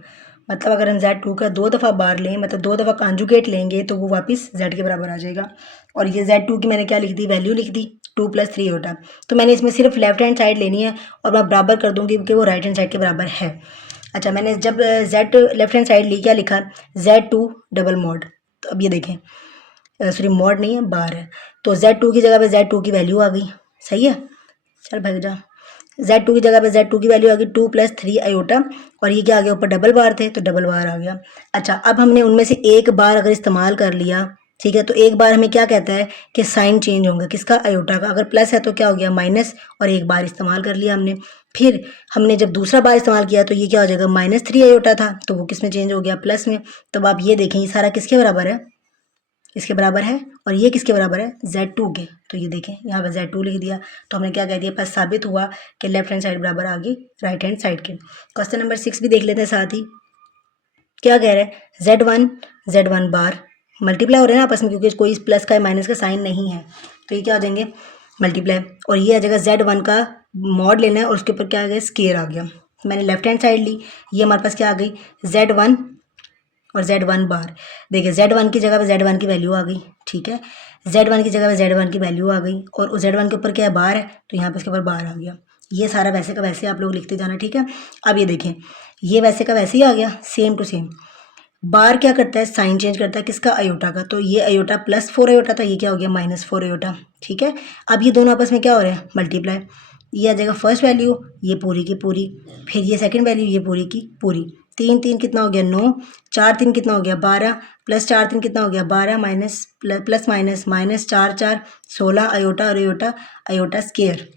मतलब अगर हम Z2 का 2 दफ़ा बार लें, मतलब 2 दफ़ा कॉन्जुगेट लेंगे तो वो वापस Z के बराबर आ जाएगा। और ये Z2 की मैंने क्या लिख दी वैल्यू लिख दी 2 + 3 होता, तो मैंने इसमें सिर्फ लेफ्ट हैंड साइड लेनी है और मैं बराबर कर दूंगी क्योंकि वो राइट हैंड साइड के बराबर है। अच्छा मैंने जब Z लेफ्ट हैंड साइड ली क्या लिखा Z2 डबल मॉड, तो अब ये देखें सॉरी मॉड नहीं है बार है, तो Z2 की जगह पे Z2 की वैल्यू आ गई, सही है। चल भाग जा, Z2 की जगह पे Z2 की वैल्यू आ गई 2 + 3 आयोटा, और ये क्या आ गया ऊपर डबल बार थे तो डबल बार आ गया। अच्छा अब हमने उनमें से एक बार अगर इस्तेमाल कर लिया, ठीक है, तो एक बार हमें क्या कहता है कि साइन चेंज होंगे किसका अयोटा का, अगर प्लस है तो क्या हो गया माइनस, और एक बार इस्तेमाल कर लिया हमने, फिर हमने जब दूसरा बार इस्तेमाल किया तो ये क्या हो जाएगा -3 आयोटा था तो वो किस में चेंज हो गया प्लस में। तो अब आप ये देखें ये सारा किसके बराबर है, इसके बराबर है, और ये किसके बराबर है Z2 के, तो ये देखें यहाँ पर Z2 लिख दिया, तो हमने क्या कह दिया बस साबित हुआ कि लेफ्ट हैंड साइड बराबर आ गई राइट हैंड साइड के। क्वेश्चन नंबर 6 भी देख लेते हैं साथ ही, क्या कह रहे हैं Z1 बार मल्टीप्लाई हो रहे हैं आपस में क्योंकि कोई प्लस का माइनस का साइन नहीं है, तो ये क्या आ जाएंगे मल्टीप्लाई, और ये आ जाएगा Z1 का मॉड लेना है और उसके ऊपर क्या आ गया स्केयर आ गया, मैंने लेफ्ट हैंड साइड ली, ये हमारे पास क्या आ गई Z1 और Z1 बार, देखिए Z1 की जगह पे Z1 की वैल्यू आ गई, ठीक है, Z1 की जगह पे Z1 की वैल्यू आ गई, और Z1 के ऊपर क्या है बार है तो यहाँ पे इसके ऊपर बार आ गया, ये सारा वैसे का वैसे आप लोग लिखते जाना, ठीक है। अब ये देखें ये वैसे का वैसे ही आ गया सेम टू सेम, बार क्या करता है साइन चेंज करता है किसका अयोटा का, तो ये अयोटा +4 अयोटा था, ये क्या हो गया -4 अयोटा, ठीक है। अब ये दोनों आपस में क्या हो रहे हैं मल्टीप्लाई, ये आ जाएगा फर्स्ट वैल्यू ये पूरी की पूरी, फिर ये सेकंड वैल्यू ये पूरी की पूरी, 3 3 कितना हो गया 9, 4 3 कितना हो गया 12, +4 3 कितना हो गया 12 माइनस प्लस माइनस -4 4 16 अयोटा और अयोटा अयोटा स्केयर,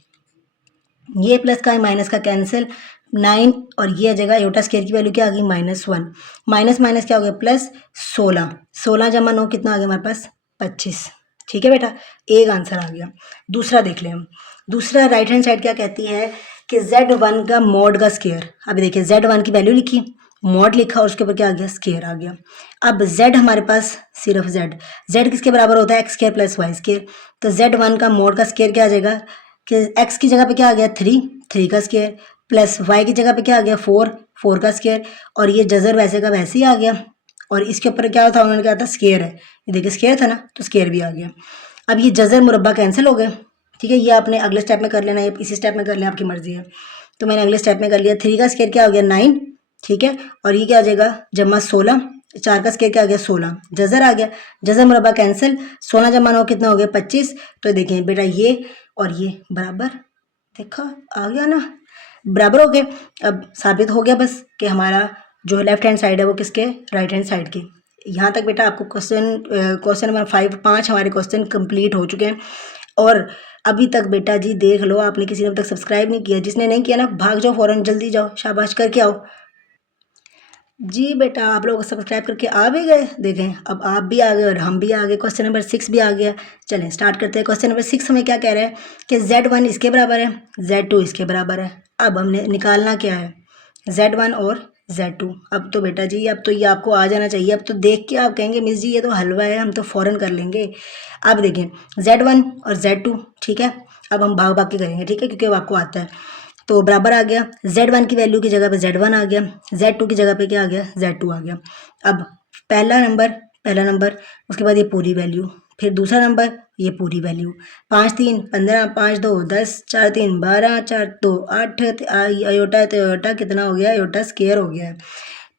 ये प्लस का माइनस का कैंसिल 9, और ये आ जाएगा अयोटा स्केयर की वैल्यू क्या आ गई -1, माइनस माइनस क्या हो गया +16, 16 जमा 9 कितना आ गया हमारे पास 25, ठीक है बेटा एक आंसर आ गया। दूसरा देख लें हम, दूसरा राइट हैंड साइड क्या कहती है कि Z1 का मॉड का स्केयर, अभी देखिए Z1 की वैल्यू लिखी मॉड लिखा और उसके ऊपर क्या आ गया स्केयर आ गया। अब Z हमारे पास सिर्फ Z किसके बराबर होता है x² + y², तो Z1 का मॉड का स्केयर क्या आ जाएगा कि x की जगह पे क्या आ गया 3 का स्केयर, प्लस y की जगह पे क्या आ गया 4 का स्केयर, और ये जजर वैसे का वैसे ही आ गया, और इसके ऊपर क्या था उन्होंने कहा था स्केयर है, ये देखिए स्केयर था ना तो स्केयर भी आ गया। अब ये जजर मुरब्बा कैंसिल हो गए, ठीक है, ये आपने अगले स्टेप में कर लेना, ये इसी स्टेप में कर लेना आपकी मर्जी है, तो मैंने अगले स्टेप में कर लिया। 3 का स्केयर क्या हो गया 9, ठीक है, और ये क्या आ जाएगा जमा 16, 4 का स्केयर क्या आ गया 16, जजर आ गया, जजर मुरब्बा कैंसिल, 16 जमा 9 कितना हो गया 25, तो देखें बेटा ये और ये बराबर देखा आ गया ना, बराबर हो गए। अब साबित हो गया बस कि हमारा जो लेफ्ट हैंड साइड है वो किसके, राइट हैंड साइड की। यहाँ तक बेटा आपको क्वेश्चन नंबर 5 हमारे क्वेश्चन कंप्लीट हो चुके हैं। और अभी तक बेटा जी देख लो, आपने किसी ने अब तक सब्सक्राइब नहीं किया, जिसने नहीं किया ना भाग जाओ फ़ौरन, जल्दी जाओ, शाबाश करके आओ। जी बेटा आप लोग सब्सक्राइब करके आ भी गए, देखें अब आप भी आ गए और हम भी आ गए, क्वेश्चन नंबर 6 भी आ गया। चलें स्टार्ट करते हैं। क्वेश्चन नंबर 6 हमें क्या कह रहा है कि Z1 इसके बराबर है, Z2 इसके बराबर है। अब हमने निकालना क्या है, Z1 और Z2। अब तो बेटा जी अब तो ये आपको आ जाना चाहिए, अब तो देख के आप कहेंगे मिस जी ये तो हलवा है, हम तो फ़ौरन कर लेंगे। अब देखें Z1 और Z2, ठीक है, अब हम भाग भाग के करेंगे, ठीक है, क्योंकि अब आपको आता है। तो बराबर आ गया, Z1 की वैल्यू की जगह पे Z1 आ गया, Z2 की जगह पे क्या आ गया, Z2 आ गया। अब पहला नंबर, उसके बाद ये पूरी वैल्यू, फिर दूसरा नंबर ये पूरी वैल्यू, 5 3 15, 5 2 10, 4 3 12, 4 2 8, अयोटा तो अयोटा कितना हो गया, अयोटा स्क्वायर हो गया है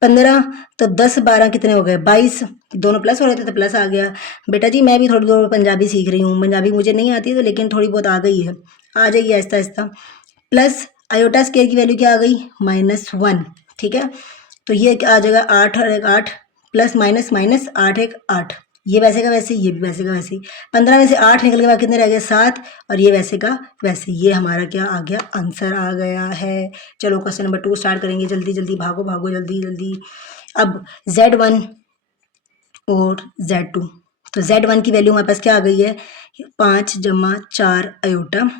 15, तो 10 12 कितने हो गए 22, दोनों प्लस हो रहे थे तो प्लस आ गया। बेटा जी मैं भी थोड़ी बहुत पंजाबी सीख रही हूँ, पंजाबी मुझे नहीं आती तो लेकिन थोड़ी बहुत आ गई है, आ जाएगी Aahista Aahista. Plus iota square की वैल्यू क्या आ गई, -1, ठीक है, तो ये क्या आ जाएगा 8 और 1 8, प्लस माइनस माइनस 8 1 8, ये वैसे का वैसे, ये भी वैसे का वैसे ही। 15 में से 8 निकल के बाद कितने रह गए 7, और ये वैसे का वैसे, ये हमारा क्या आ गया, आंसर आ गया है। चलो क्वेश्चन नंबर 2 स्टार्ट करेंगे, जल्दी जल्दी भागो भागो जल्दी जल्दी। अब Z1 और Z2, तो Z1 की वैल्यू हमारे पास क्या आ गई है, 5 जमा 4 अयोटा।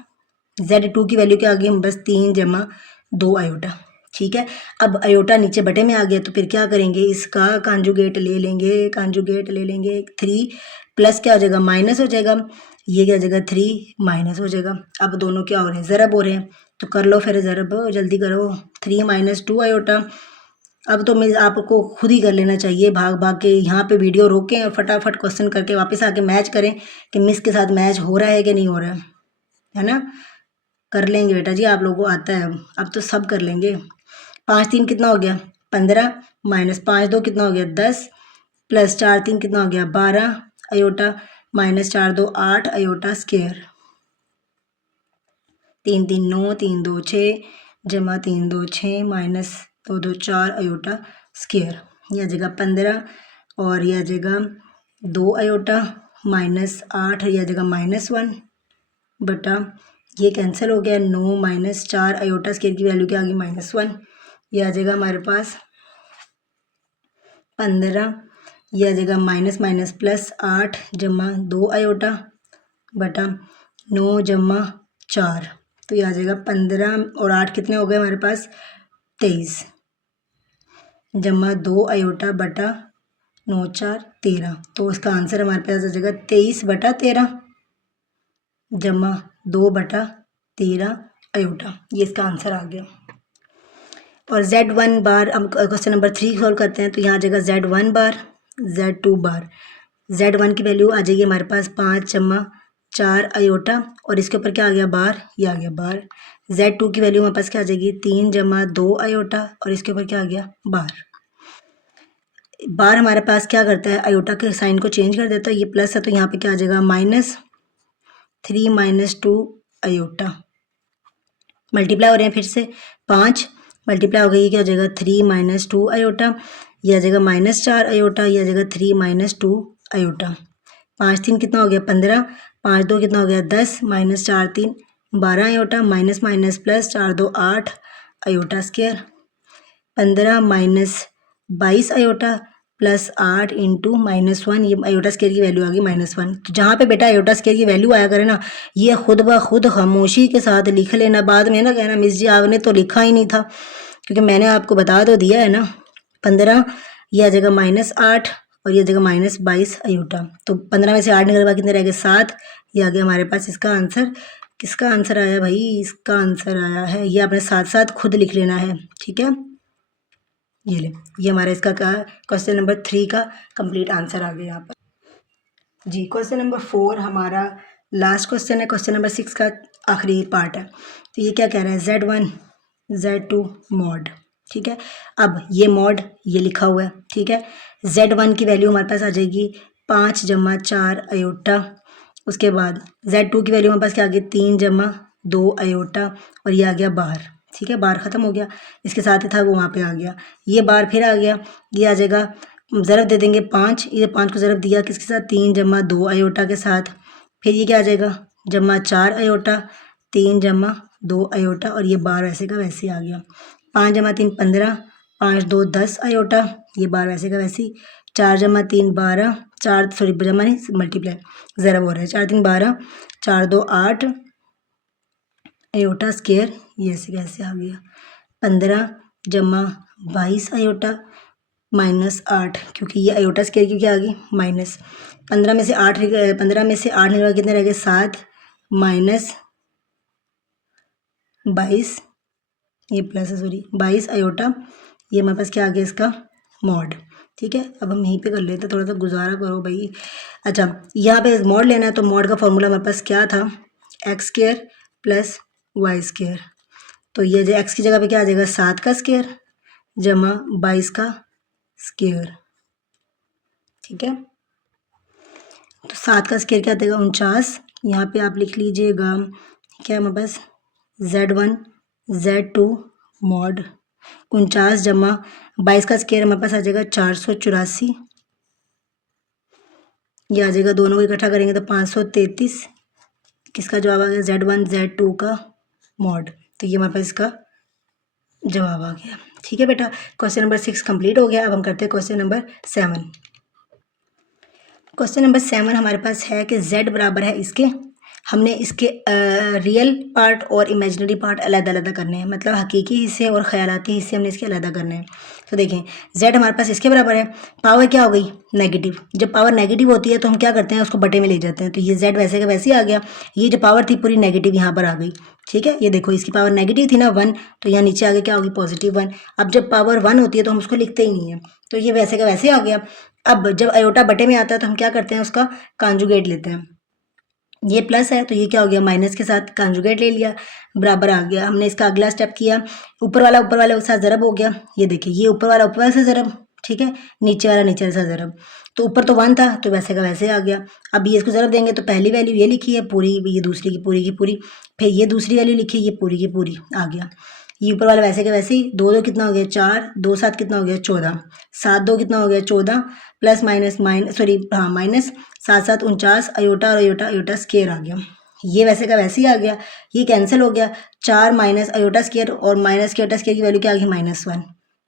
Z2 की वैल्यू क्या आ गई, हम बस 3 जमा 2 अयोटा, ठीक है। अब अयोटा नीचे बटे में आ गया तो फिर क्या करेंगे, इसका कॉन्जुगेट ले लेंगे, कॉन्जुगेट ले लेंगे, 3 प्लस क्या हो जाएगा माइनस हो जाएगा, ये क्या हो जाएगा 3 माइनस हो जाएगा। अब दोनों क्या हो रहे हैं, ज़रब हो रहे हैं, तो कर लो फिर ज़रब, जल्दी करो, 3 - 2 अयोटा। अब तो मैं आपको खुद ही कर लेना चाहिए, भाग भाग के यहाँ पे वीडियो रोकें और फटाफट क्वेश्चन करके वापस आके मैच करें कि मिस के साथ मैच हो रहा है कि नहीं हो रहा है ना। कर लेंगे बेटा जी, आप लोगों को आता है, अब तो सब कर लेंगे। 5 3 कितना हो गया 15, -5 2 कितना हो गया 10, प्लस 4 3 कितना हो गया 12 अयोटा, -4 2 8 अयोटा स्क्वायर, 3 3 9 3 2 6 जमा 3 2 6 -2 2 4 अयोटा स्क्वायर, यह आ जाएगा 15, और यह आ जाएगा 2 अयोटा, -8 यह आ जाएगा -1 बटा, ये कैंसिल हो गया, 9 - 4 अयोटा स्क्वायर की वैल्यू क्या आ गई -1, ये आ जाएगा हमारे पास 15, ये आ जाएगा माइनस माइनस प्लस 8 जमा 2 अयोटा बटा 9 जमा 4, तो ये आ जाएगा 15 और 8 कितने हो गए हमारे पास 23, जमा 2 अयोटा बटा 9 4 13, तो इसका आंसर हमारे पास आ जाएगा 23 बटा 13 जमा 2 बटा 13 अयोटा, ये इसका आंसर आ गया। और Z1 बार, हम क्वेश्चन नंबर 3 सॉल्व करते हैं, तो यहाँ आ जाएगा Z1 बार Z2 बार। Z1 की वैल्यू आ जाएगी हमारे पास 5 जमा 4 अयोटा, और इसके ऊपर क्या आ गया बार, ये आ गया बार। Z2 की वैल्यू हमारे पास क्या आ जाएगी 3 जमा 2 अयोटा, और इसके ऊपर क्या आ गया बार। बार हमारे पास क्या करता है, अयोटा के साइन को चेंज कर देता है, ये प्लस है तो यहाँ पे क्या आ जाएगा -3 - 2 अयोटा, मल्टीप्लाई हो रहे हैं फिर से, 5 मल्टीप्लाई हो गई, क्या हो जाएगा 3 - 2 अयोटा, यह आ जाएगा -4 अयोटा, यह आ जाएगा 3 - 2 अयोटा। 5 3 कितना हो गया 15, 5 2 कितना हो गया 10, -4 3 12 iota, minus minus plus 4 2 8 iota square, 15 - 22 iota plus 8 into -1, ये अयोटा स्क्वायर की वैल्यू आ गई -1। तो जहाँ पे बेटा अयोटा स्क्वायर की वैल्यू आया करे ना, ये खुद ब खुद खामोशी के साथ लिख लेना, बाद में ना कहना मिस जी आपने तो लिखा ही नहीं था, क्योंकि मैंने आपको बता तो दिया है ना। 15 ये आ जाएगा -8 और ये आ जाएगा -22 अयोटा, तो 15 में से 8 निकल कितने रह गए 7, ये आ गया हमारे पास इसका आंसर। किसका आंसर आया भाई, इसका आंसर आया है, ये आपने साथ साथ खुद लिख लेना है, ठीक है। ये ले, ये हमारा इसका क्वेश्चन नंबर 3 का कंप्लीट आंसर आ गया यहाँ पर जी। क्वेश्चन नंबर 4 हमारा लास्ट क्वेश्चन है, क्वेश्चन नंबर 6 का आखिरी पार्ट है। तो ये क्या कह रहा है, Z1 Z2 मॉड, ठीक है। अब ये मॉड ये लिखा हुआ है, ठीक है। Z1 की वैल्यू हमारे पास आ जाएगी 5 जमा 4 अयोटा, उसके बाद Z2 की वैल्यू हमारे पास क्या आ गई 3 जमा 2 अयोटा और ये आ गया बार, ठीक है, बार ख़त्म हो गया, इसके साथ ही था वो वहाँ पे आ गया, ये बार फिर आ गया, ये आ जाएगा, ज़रब दे देंगे 5, ये 5 को ज़रब दिया किसके साथ, 3 जमा 2 अयोटा के साथ, फिर ये क्या आ जाएगा, जमा 4 अयोटा, 3 जमा 2 अयोटा और ये बार वैसे का वैसे आ गया, 5 जमा 3 15, 5 2 10 अयोटा, ये बार वैसे का वैसे ही, 4 जमा 3 12, 4 सॉरी जमा नहीं मल्टीप्लाई ज़रब हो रहा है, 4 3 12, 4 2 8 अयोटा स्क्वायर, ये ऐसे कैसे आ गया, 15 जमा 22 अयोटा माइनस 8, क्योंकि ये अयोटा स्क्वायर की क्या आ गई माइनस, 15 में से 8 निकला, कितने रह गए 7 माइनस 22, ये प्लस है सॉरी 22 अयोटा, ये हमारे पास क्या आ गया इसका मॉड, ठीक है। अब हम यहीं पे कर लेते हैं, थोड़ा सा गुजारा करो भाई। अच्छा, यहाँ पे मॉड लेना है तो मॉड का फॉर्मूला हमारे पास क्या था, x square plus y square, तो ये जो एक्स की जगह पे क्या आ जाएगा 7 का स्क्वायर जमा 22 का स्क्वायर, ठीक है। तो 7 का स्क्वायर क्या देगा 49, यहाँ पे आप लिख लीजिएगा क्या हमारे पास Z1 Z2 मॉड 49 जमा 22 का स्क्वायर हमारे पास आ जाएगा 484, ये आ जाएगा, दोनों को इकट्ठा करेंगे तो 533, किसका जवाब आ गया Z1 Z2 का मॉड, तो ये हमारे पास इसका जवाब आ गया, ठीक है बेटा। क्वेश्चन नंबर 6 कंप्लीट हो गया। अब हम करते हैं क्वेश्चन नंबर 7। क्वेश्चन नंबर 7 हमारे पास है कि z बराबर है इसके, हमने इसके रियल पार्ट और इमेजिनरी पार्ट अलग अलग करने हैं, मतलब हकीकी हिस्से और ख़यालाती हिस्से हमने इसके अलग करने हैं। तो देखें z हमारे पास इसके बराबर है, पावर क्या हो गई नेगेटिव, जब पावर नेगेटिव होती है तो हम क्या करते हैं उसको बटे में ले जाते हैं, तो ये z वैसे का वैसे ही आ गया, ये जो पावर थी पूरी नेगेटिव यहाँ पर आ गई, ठीक है। ये देखो इसकी पावर नेगेटिव थी ना 1, तो यहाँ नीचे आगे क्या होगी पॉजिटिव 1, अब जब पावर 1 होती है तो हम उसको लिखते ही नहीं है, तो ये वैसे का वैसे आ गया। अब जब अयोटा बटे में आता है तो हम क्या करते हैं उसका कॉन्जुगेट लेते हैं, ये प्लस है तो ये क्या हो गया माइनस के साथ कॉन्जुगेट ले लिया, बराबर आ गया। हमने इसका अगला स्टेप किया, ऊपर वाले के साथ ज़रब हो गया, ये देखिए ये ऊपर वाला ऊपर वाले से ज़रब, ठीक है, नीचे वाला नीचे वाले से ज़रब, तो ऊपर तो 1 था तो वैसे का वैसे आ गया। अब ये इसको ज़रब देंगे तो पहली वैल्यू ये लिखी है पूरी, ये दूसरी की पूरी, फिर ये दूसरी वैल्यू लिखी, ये पूरी की पूरी आ गया, ये ऊपर वाला वैसे के वैसे ही, 2 2 कितना हो गया 4, 2 7 कितना हो गया 14, 7 2 कितना हो गया 14, प्लस माइनस सॉरी हाँ माइनस 7 7 49 अयोटा और अयोटा स्क्वायर आ गया, ये वैसे का वैसे ही आ गया, ये कैंसिल हो गया, 4 माइनस अयोटा स्क्वायर और माइनस के अयोटा स्क्वायर की वैल्यू क्या आ गई -1,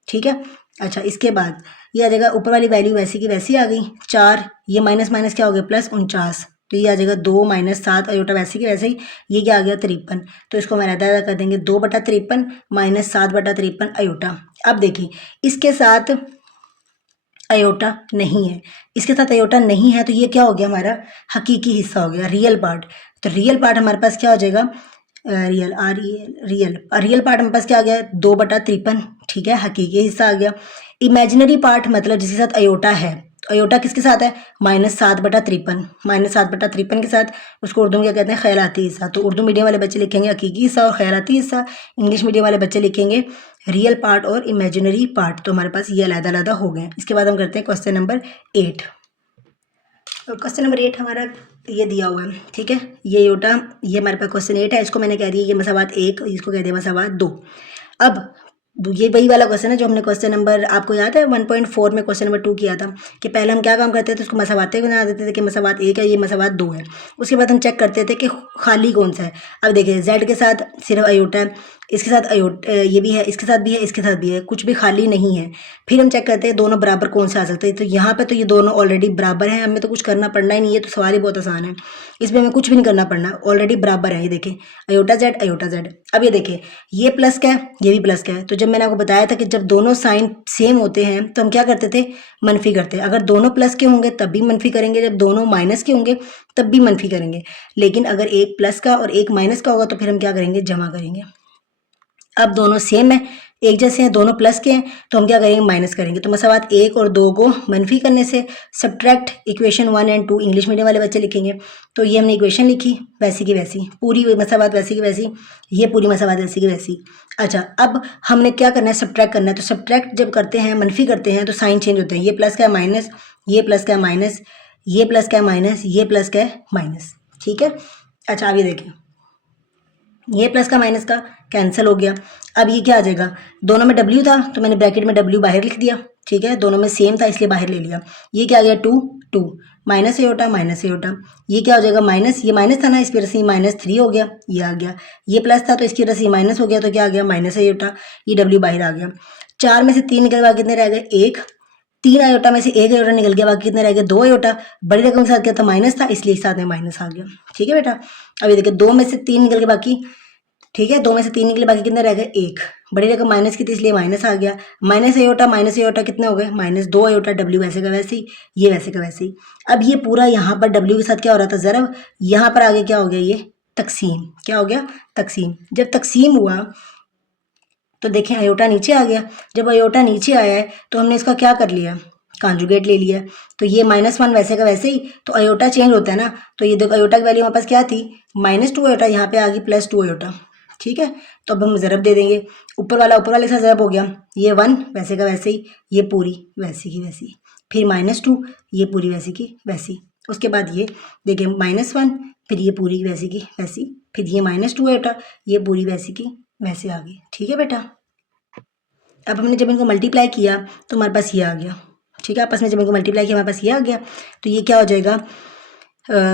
ठीक है। अच्छा इसके बाद ये आ जाएगा ऊपर वाली वैल्यू वैसी की वैसी आ गई, 4 ये माइनस माइनस क्या हो गया +49, तो ये आ जाएगा 2 - 7 अयोटा वैसे की वैसे ही, ये क्या आ गया 53, तो इसको मैं रहता कर देंगे 2/53 - 7/53 अयोटा। अब देखिए इसके साथ अयोटा नहीं है, इसके साथ अयोटा नहीं है तो ये क्या हो गया हमारा हकीकी हिस्सा हो गया, रियल पार्ट। तो रियल पार्ट हमारे पास क्या हो जाएगा रियल पार्ट हमारे पास क्या आ गया 2/53, ठीक है, हकीकी हिस्सा आ गया। इमेजिनरी पार्ट मतलब जिसके साथ अयोटा है, अयोटा किसके साथ है -7/53 के साथ, उसको उर्दू में क्या कहते हैं ख़यालाती हिस्सा। तो उर्दू मीडियम वाले बच्चे लिखेंगे हकीकी हिस्सा और ख़यालाती हिस्सा, इंग्लिश मीडियम वाले बच्चे लिखेंगे रियल पार्ट और इमेजिनरी पार्ट। तो हमारे पास ये अलग-अलग हो गए। इसके बाद हम करते हैं क्वेश्चन नंबर 8। तो क्वेश्चन नंबर 8 हमारा ये दिया हुआ है, ठीक है, ये अयोटा, ये हमारे पास क्वेश्चन 8 है, इसको मैंने कह दिया ये मसावात 1, इसको कह दिया मसावात 2। अब ये वही वाला क्वेश्चन है जो हमने क्वेश्चन नंबर आपको याद है 1.4 में क्वेश्चन नंबर 2 किया था कि पहले हम क्या काम करते थे उसको मसावातें बना देते थे कि मसावात 1 है ये मसावात 2 है, उसके बाद हम चेक करते थे कि खाली कौन सा है। अब देखिए z के साथ सिर्फ अयोटा है, इसके साथ ये भी है, इसके साथ भी है, इसके साथ भी है, कुछ भी खाली नहीं है। फिर हम चेक करते हैं दोनों बराबर कौन से आ सकते हैं, तो यहाँ पे तो ये दोनों ऑलरेडी बराबर हैं, हमें तो कुछ करना पड़ना ही नहीं है, तो सवाल ही बहुत आसान है, इसमें हमें कुछ भी नहीं करना पड़ना, ऑलरेडी बराबर है। ये देखें अयोटा z। अब ये देखें ये प्लस का है ये भी प्लस का है, तो जब मैंने आपको बताया था कि जब दोनों साइन सेम होते हैं तो हम क्या करते थे मनफी करते हैं, अगर दोनों प्लस के होंगे तब भी मनफी करेंगे, जब दोनों माइनस के होंगे तब भी मनफी करेंगे, लेकिन अगर एक प्लस का और एक माइनस का होगा तो फिर हम क्या करेंगे जमा करेंगे। अब दोनों सेम है एक जैसे हैं, दोनों प्लस के हैं, तो हम क्या करेंगे माइनस करेंगे। तो मसावात 1 और 2 को मनफी करने से सब्ट्रैक्ट इक्वेशन 1 और 2 इंग्लिश मीडियम वाले बच्चे लिखेंगे। तो ये हमने इक्वेशन लिखी वैसी की वैसी, पूरी मसावात वैसी की वैसी, ये पूरी मसावात वैसी की वैसी। अच्छा अब हमने क्या करना है सब्ट्रैक्ट करना है, तो सब्ट्रैक्ट जब करते हैं मनफी करते हैं तो साइन चेंज होते हैं, ये प्लस का है माइनस, ये प्लस का है माइनस, ये प्लस का है माइनस, ये प्लस का है माइनस, ठीक है। अच्छा अब ये देखें ये प्लस का माइनस का कैंसिल हो गया। अब ये क्या आ जाएगा, दोनों में डब्ल्यू था तो मैंने ब्रैकेट में डब्ल्यू बाहर लिख दिया, ठीक है, दोनों में सेम था इसलिए बाहर ले लिया। ये क्या आ गया 2 2 माइनस एयोटा माइनस एयोटा, ये क्या हो जाएगा माइनस, ये माइनस था ना इसकी वजह से -3 हो गया, ये आ गया। ये प्लस था तो इसकी वजह से माइनस हो गया तो क्या आ गया माइनस एयोटा, ये डब्ल्यू बाहर आ गया। 4 में से 3 निकल गया, कितने रह गए 1, 3 आयोटा में से 1 आयोटा निकल गया, बाकी कितने रह गए 2 आयोटा। बड़ी रकम के साथ क्या था माइनस था इसलिए साथ में माइनस आ गया, ठीक है बेटा। अब ये देखिए 2 में से 3 निकल गए बाकी, ठीक है, 2 में से 3 निकले बाकी कितने रह गए 1, बड़ी रकम माइनस की थी इसलिए माइनस आ गया। माइनस आयोटा कितने हो गए -2 आयोटा, डब्ल्यू वैसे का वैसे ही, ये वैसे का वैसे ही। अब ये पूरा यहाँ पर डब्ल्यू के साथ क्या हो रहा था ज़रब, यहाँ पर आगे क्या हो गया ये तकसीम, क्या हो गया तकसीम। जब तकसीम हुआ तो देखें अयोटा नीचे आ गया, जब अयोटा नीचे आया है तो हमने इसका क्या कर लिया कॉन्जुगेट ले लिया, तो ये -1 वैसे का वैसे ही, तो अयोटा चेंज होता है ना, तो ये देखो अयोटा की वैल्यू हमारे पास क्या थी -2 अयोटा, यहाँ पे आ गई +2 अयोटा, ठीक है। तो अब हम ज़रब दे देंगे, ऊपर वाले से ज़रब हो गया, ये 1 वैसे का वैसे ही, ये पूरी वैसी की वैसी, फिर -2 ये पूरी वैसी की वैसी, उसके बाद ये देखिए -1 फिर ये पूरी वैसी की वैसी, फिर ये -2 अयोटा ये पूरी वैसी की वैसे आ गई, ठीक है बेटा। अब हमने जब इनको मल्टीप्लाई किया तो हमारे पास ये आ गया, ठीक है, आपस में जब इनको मल्टीप्लाई किया हमारे पास ये आ गया, तो ये क्या हो जाएगा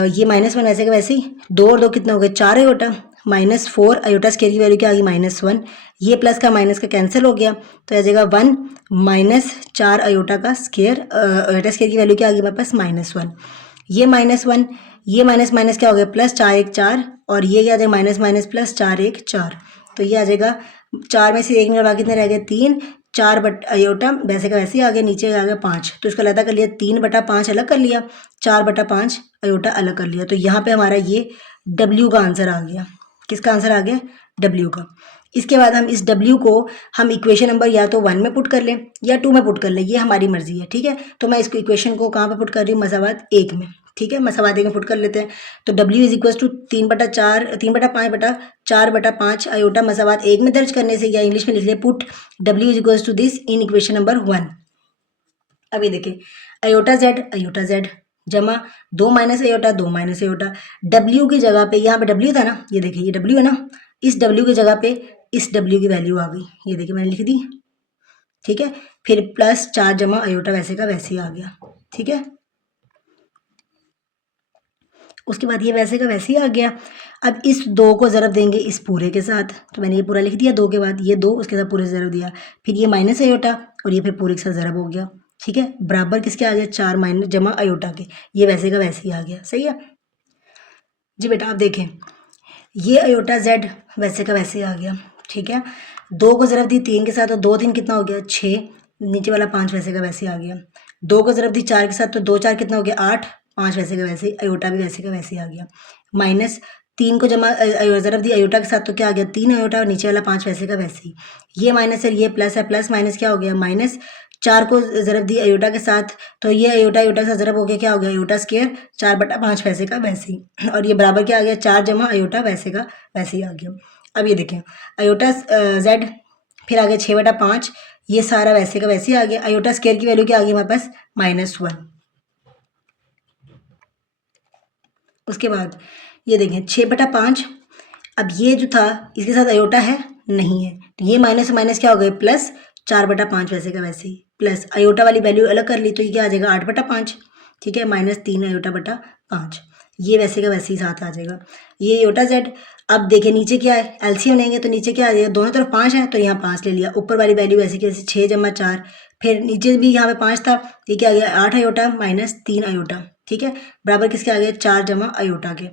ये -1 ऐसे का वैसे ही, 2 और 2 कितने हो गए 4 अयोटा, -4 अयोटा स्केयर की वैल्यू क्या आ गई -1, ये प्लस का माइनस का कैंसिल हो गया तो आ जाएगा 1 -4 अयोटा का स्केयर, अयोटा स्केयर की वैल्यू क्या आ गई हमारे पास -1, ये -1 ये माइनस माइनस क्या हो गया +4 1 4, और ये क्या आ जाएगा माइनस माइनस +4 1 4, तो ये आ जाएगा 4 में से 1 निकल कितने रह गए 3, 4 बट अयोटा वैसे का वैसे ही आ गया, नीचे आ गया 5, तो इसको अलग कर लिया, 3/5 अलग कर लिया, 4/5 अयोटा अलग कर लिया, तो यहाँ पे हमारा ये W का आंसर आ गया। किसका आंसर आ गया W का। इसके बाद हम इस W को हम इक्वेशन नंबर या तो 1 में पुट कर लें या 2 में पुट कर लें, ये हमारी मर्जी है, ठीक है। तो मैं इसको इक्वेशन को कहाँ पे पुट कर रही हूँ मसावात 1 में, ठीक है, मसावात 1 में पुट कर लेते हैं। तो W = 3/4 अयोटा मसावात 1 में दर्ज करने से, या इंग्लिश में लिख लिया put W = this in equation number 1। अब ये देखिए अयोटा Z जमा 2 - अयोटा 2 - अयोटा, W की जगह पे, यहाँ पे W था ना, ये देखिए ये W है ना, इस W की जगह पे इस W की वैल्यू आ गई, ये देखिए मैंने लिख दी, ठीक है, फिर +4 जमा अयोटा वैसे का वैसे ही आ गया, ठीक है। उसके बाद ये वैसे का वैसे ही आ गया। अब इस 2 को ज़रब देंगे इस पूरे के साथ, तो मैंने ये पूरा लिख दिया, 2 के बाद ये 2 उसके साथ पूरे से ज़रब दिया, फिर ये माइनस अयोटा और ये फिर पूरे के साथ ज़रब हो गया, ठीक है, बराबर किसके आ गया 4 माइनस जमा अयोटा के, ये वैसे का वैसे ही आ गया, सही है जी बेटा। आप देखें ये अयोटा Z वैसे का वैसे आ गया, ठीक है, 2 को ज़रब दी 3 के साथ तो 2 3 कितना हो गया 6, नीचे वाला 5 वैसे का वैसे आ गया, 2 को ज़रब दी 4 के साथ तो 2 4 कितना हो गया 8, 5 वैसे का वैसे, अयोटा भी वैसे का वैसे आ गया, -3 को जमा ज़रब दी अयोटा के साथ तो क्या आ गया 3 अयोटा और नीचे वाला 5 वैसे का वैसे ही, ये माइनस है ये प्लस है, प्लस माइनस क्या हो गया -4 को ज़रब दी अयोटा के साथ तो ये अयोटा के साथ ज़रब हो गया, क्या हो गया अयोटा स्क्वायर 4/5 वैसे का वैसे ही, और ये बराबर क्या आ गया 4 जमा अयोटा वैसे का वैसे ही आ गया। अब ये देखें अयोटा Z फिर आ गया 6/5, ये सारा वैसे का वैसे ही आ गया, अयोटा स्क्वायर की वैल्यू क्या आ गई हमारे पास -1। उसके बाद ये देखें 6/5, अब ये जो था इसके साथ अयोटा है नहीं है, तो ये माइनस माइनस क्या हो गए प्लस 4/5 वैसे का वैसे ही, प्लस अयोटा वाली वैल्यू अलग कर ली तो ये क्या आ जाएगा 8/5, ठीक है, -3 अयोटा/5, ये वैसे का वैसे ही साथ आ जाएगा। ये अयोटा Z, अब देखिए नीचे क्या है एलसीएम लेंगे तो नीचे क्या आ जाएगा, दोनों तरफ 5 है तो यहाँ 5 ले लिया, ऊपर वाली वैल्यू ऐसी कैसे 6 जमा 4, फिर नीचे भी यहाँ पे 5 था, ये क्या आ गया 8 अयोटा -3 अयोटा, ठीक है, बराबर किसके आ गया 4 जमा अयोटा के,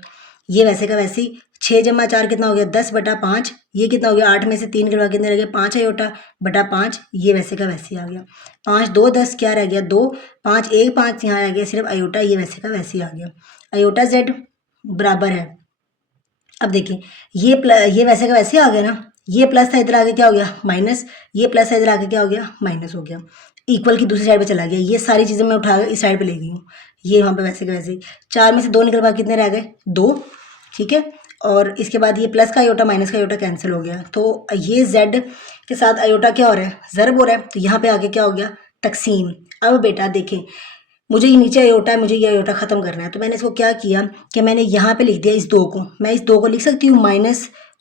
ये वैसे का वैसे ही 6 जमा 4 कितना हो गया 10/5, ये कितना हो गया 8 में से 3 के बाद कितने रह गए 5 अयोटा बटा 5, ये वैसे का वैसे ही आ गया, 5 2 10 क्या रह गया 2, 5 1 5 यहाँ आ गया सिर्फ अयोटा, ये वैसे का वैसे ही आ गया। अयोटा Z बराबर है, अब देखिए ये वैसे का वैसे आ गया ना, ये प्लस था इधर आगे क्या हो गया माइनस, ये प्लस था इधर आगे क्या हो गया माइनस हो गया, इक्वल की दूसरी साइड पे चला गया, ये सारी चीज़ें मैं उठा इस साइड पे ले गई हूँ, ये वहाँ पे वैसे के वैसे ही 4 में से 2 निकल कितने रह गए 2, ठीक है, और इसके बाद ये प्लस का अयोटा माइनस का अयोटा कैंसिल हो गया, तो ये Z के साथ अयोटा क्या हो रहा है ज़रब हो रहा है, तो यहाँ पे आगे क्या हो गया तकसीम। अब बेटा देखें मुझे ये नीचे अयोटा है, मुझे ये अयोटा ख़त्म करना है, तो मैंने इसको क्या किया कि मैंने यहाँ पे लिख दिया इस 2 को, मैं इस 2 को लिख सकती हूँ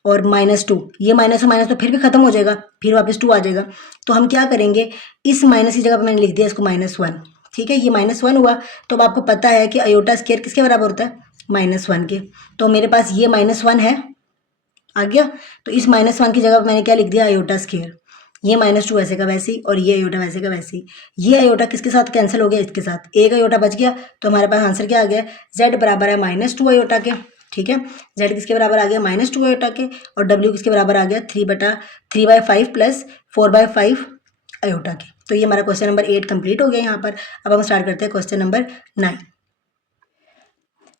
और -2, ये माइनस तो फिर भी खत्म हो जाएगा, फिर वापस 2 आ जाएगा। तो हम क्या करेंगे, इस माइनस की जगह पर मैंने लिख दिया इसको -1, ठीक है। ये -1 हुआ, तो अब आपको पता है कि अयोटा स्क्वायर किसके बराबर होता है, -1 के। तो मेरे पास ये -1 है, आ गया। तो इस -1 की जगह पर मैंने क्या लिख दिया, अयोटा स्क्वायर। ये -2 वैसे का वैसे ही, और ये अयोटा वैसे का वैसे ही। ये अयोटा किसके साथ कैंसिल हो गया, इसके साथ एक अयोटा बच गया। तो हमारे पास आंसर क्या आ गया, z बराबर है -2 अयोटा के, ठीक है। z किसके बराबर आ गया, -2 अयोटा के, और w किसके बराबर आ गया, 3/5 प्लस 4/5 अयोटा के। तो ये हमारा क्वेश्चन नंबर 8 कंप्लीट हो गया यहाँ पर। अब हम स्टार्ट करते हैं क्वेश्चन नंबर 9।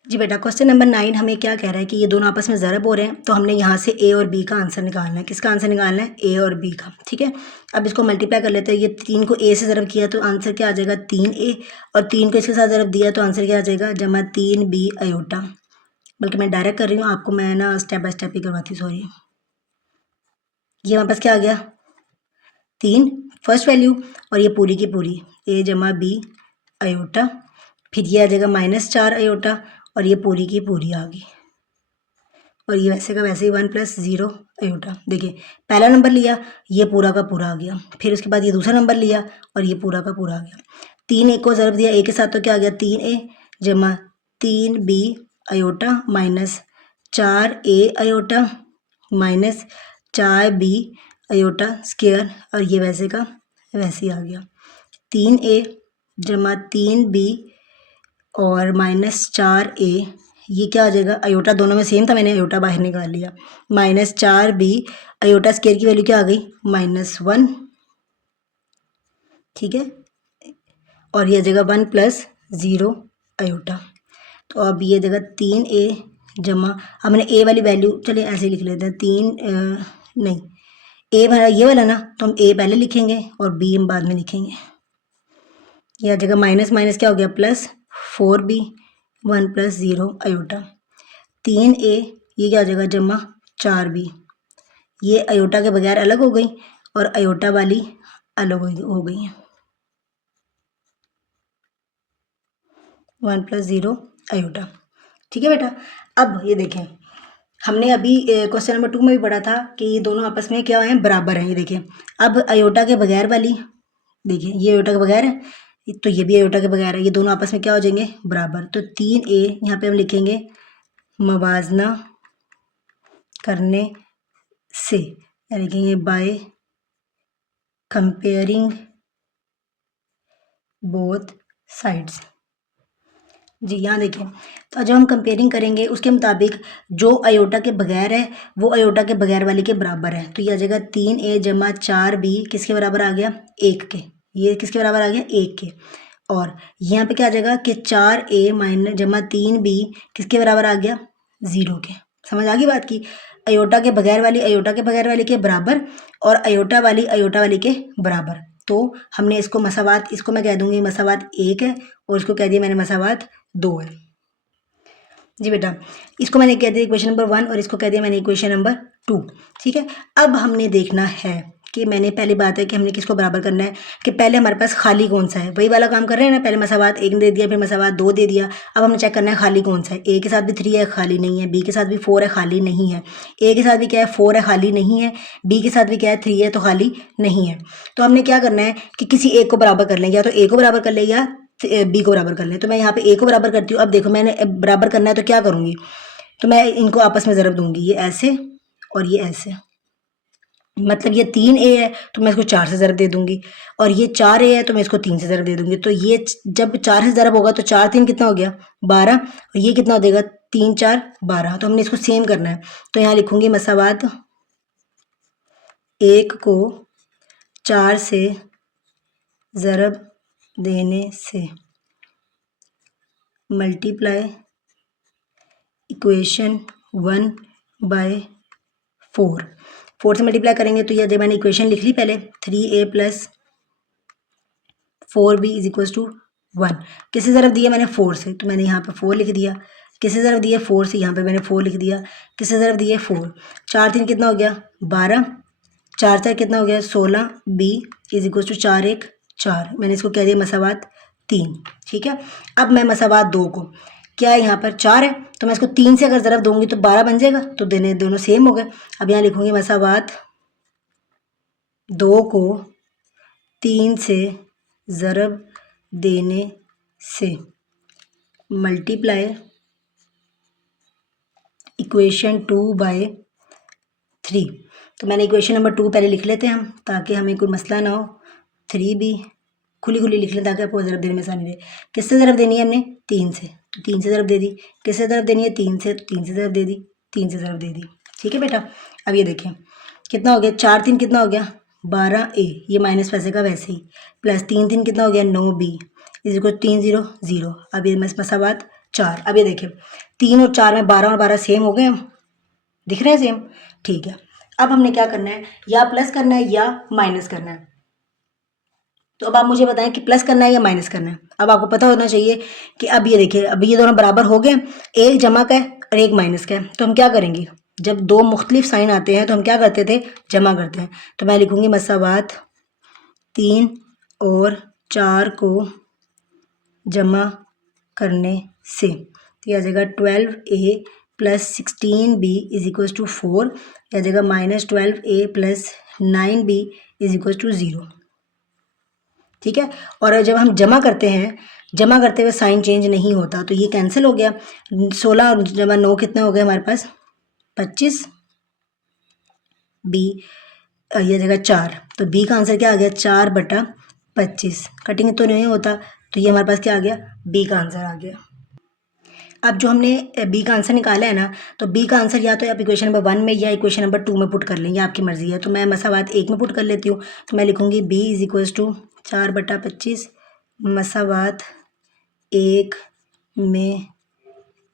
जी बेटा, क्वेश्चन नंबर 9 हमें क्या कह रहा है कि ये दोनों आपस में ज़रब हो रहे हैं, तो हमने यहाँ से ए और बी का आंसर निकालना है। किसका आंसर निकालना है, ए और बी का, ठीक है। अब इसको मल्टीप्लाई कर लेते हैं। ये 3 को ए से ज़रब किया तो आंसर क्या आ जाएगा, 3a, और 3 को इसके साथ ज़रब दिया तो आंसर क्या आ जाएगा, जमा 3b अयोटा। बल्कि मैं डायरेक्ट कर रही हूँ, आपको मैं ना स्टेप बाय स्टेप ही करवाती हूँ, सॉरी। ये हमारे पास क्या आ गया, 3 फर्स्ट वैल्यू, और ये पूरी की पूरी a जमा b अयोटा, फिर ये आ जाएगा -4 अयोटा, और ये पूरी की पूरी आ गई, और ये वैसे का वैसे ही 1 + 0 अयोटा। देखिए, पहला नंबर लिया, ये पूरा का पूरा आ गया, फिर उसके बाद ये दूसरा नंबर लिया, और ये पूरा का पूरा आ गया। 3 a को ज़रब दिया a के साथ, तो क्या आ गया, 3a जमा 3b aorta -4a aorta -4b aorta square, और ये वैसे का वैसे ही आ गया। 3a जमा 3b और -4a, ये क्या आ जाएगा, अयोटा दोनों में सेम था, मैंने अयोटा बाहर निकाल लिया। -4b अयोटा स्क्वायर की वैल्यू क्या आ गई, -1, ठीक है। और ये जगह 1 + 0 अयोटा। तो अब ये जगह 3a जमा, अब मैंने a वाली वैल्यू, चलिए ऐसे लिख लेते हैं, 3 नहीं, a वाला ये वाला ना, तो हम a पहले लिखेंगे और b हम बाद में लिखेंगे। यह जगह माइनस माइनस क्या हो गया, +4b 1 + 0 अयोटा। 3a ये क्या हो जाएगा, जमा 4b, ये अयोटा के बगैर अलग हो गई और अयोटा वाली अलग हो गई हैं। 1 + 0 अयोटा, ठीक है बेटा। अब ये देखें, हमने अभी क्वेश्चन नंबर 2 में भी पढ़ा था कि ये दोनों आपस में क्या हैं, बराबर हैं। ये देखिए, अब अयोटा के बगैर वाली, देखिए ये अयोटा के बगैर है, तो ये भी अयोटा के बगैर है, ये दोनों आपस में क्या हो जाएंगे, बराबर। तो 3a यहाँ पे हम लिखेंगे मवाजना करने से, यानी लिखेंगे बाय कंपेयरिंग बोथ साइड्स। जी यहाँ देखिए, तो जब हम कंपेयरिंग करेंगे उसके मुताबिक जो अयोटा के बगैर है वो अयोटा के बगैर वाली के बराबर है। तो ये आ जाएगा 3a जमा 4b किसके बराबर आ गया, 1 के। ये किसके बराबर आ गया, 1 के। और यहाँ पे क्या आ जाएगा कि 4a माइनस जमा 3b किसके बराबर आ गया, 0 के। समझ आ गई बात की, अयोटा के बगैर वाली अयोटा के बगैर वाली के बराबर, और अयोटा वाली के बराबर। तो हमने इसको मसावात, इसको मैं कह दूंगी मसावात 1 है, और इसको कह दिया मैंने मसावात 2 है। जी बेटा, इसको मैंने कह दिया इक्वेशन नंबर 1 और इसको कह दिया मैंने इक्वेशन नंबर 2, ठीक है। अब हमने देखना है कि मैंने पहली बात है कि हमने किसको बराबर करना है, कि पहले हमारे पास खाली कौन सा है, वही वाला काम कर रहे हैं ना। पहले मसावात 1 दे दिया, फिर मसावात 2 दे दिया। अब हमें चेक करना है खाली कौन सा है। ए के साथ भी 3 है, खाली नहीं है। बी के साथ भी 4 है, खाली नहीं है। ए के साथ भी क्या है, 4 है, खाली नहीं है। बी के साथ भी क्या है, 3 है, तो खाली नहीं है। तो हमने क्या करना है कि किसी एक को बराबर कर लेंगे, या तो ए को बराबर कर ले या बी को बराबर कर लें। तो मैं यहाँ पे ए को बराबर करती हूँ। अब देखो, मैंने बराबर करना है तो क्या करूँगी, तो मैं इनको आपस में ज़रब दूंगी, ये ऐसे और ये ऐसे। मतलब ये 3a है तो मैं इसको 4 से ज़रब दे दूंगी, और ये 4a है तो मैं इसको 3 से ज़रब दे दूंगी। तो ये जब 4 से ज़रब होगा तो 4 3 कितना हो गया, 12, और ये कितना हो देगा, 3 4 12। तो हमने इसको सेम करना है। तो यहाँ लिखूंगी मसावात 1 को 4 से ज़रब देने से मल्टीप्लाई इक्वेशन 1/4। 4 से मल्टीप्लाई करेंगे तो ये जब मैंने इक्वेशन लिख ली पहले, 3a + 4b = 1। किससे ज़रब दिया मैंने, 4 से, तो मैंने यहाँ पे 4 लिख दिया। किससे ज़रब दिया, 4 से, यहाँ पे मैंने 4 लिख दिया। किससे ज़रब दिया, 4। 4 3 कितना हो गया, 12। 4 4 कितना हो गया, 16। b = 4 1 4। मैंने इसको कह दिया मसावात 3, ठीक है। अब मैं मसावात 2 को, क्या है यहाँ पर 4 है, तो मैं इसको 3 से अगर ज़रब दूंगी तो 12 बन जाएगा, तो दोनों सेम हो गए। अब यहाँ लिखूंगी मसावात 2 को 3 से ज़रब देने से मल्टीप्लाई इक्वेशन 2/3। तो मैंने इक्वेशन नंबर 2 पहले लिख लेते हैं हम, ताकि हमें कोई मसला ना हो। 3 भी खुली खुली लिख लें ताकि आपको ज़रब देने में आसानी रहे। किससे ज़रब देनी है हमने? 3 से, तो 3 से ज़रब दे दी। किससे ज़रब देनी है? 3 से, तो 3 से ज़रब दे दी, 3 से ज़रब दे दी। ठीक है बेटा। अब ये देखें कितना हो गया, 4 3 कितना हो गया 12a, ये माइनस वैसे का वैसे ही, प्लस 3 3 कितना हो गया 9b, इसको 3 0 0। अब ये मसावात 4। अब ये देखें 3 और 4 में 12 और 12 सेम हो गए हम, दिख रहे हैं सेम। ठीक है, अब हमने क्या करना है, या प्लस करना है या माइनस करना है। तो अब आप मुझे बताएं कि प्लस करना है या माइनस करना है। अब आपको पता होना चाहिए कि अब ये देखिए, अब ये दोनों बराबर हो गए, एक जमा का है और एक माइनस का है। तो हम क्या करेंगे, जब दो मुख्तलिफ साइन आते हैं तो हम क्या करते थे, जमा करते हैं। तो मैं लिखूंगी मसावात 3 और 4 को जमा करने से, तो यह आ जाएगा 12a plus 16b is equal to 4, यह आ जाएगा minus 12a plus 9b is equal to 0। ठीक है, और जब हम जमा करते हैं, जमा करते हुए साइन चेंज नहीं होता, तो ये कैंसिल हो गया। 16 और जमा 9 कितने हो गए हमारे पास 25, बी ये जगह 4, तो बी का आंसर क्या आ गया 4/25। कटिंग तो नहीं होता, तो ये हमारे पास क्या आ गया, बी का आंसर आ गया। अब जो हमने बी का आंसर निकाला है ना, तो बी का आंसर या तो आप इक्वेशन नंबर 1 में या इक्वेशन नंबर 2 में पुट कर लेंगे, आपकी मर्जी है। तो मैं मसावात 1 में पुट कर लेती हूँ। तो मैं लिखूंगी b इज इक्वल्स टू 4/25 मसावात 1 में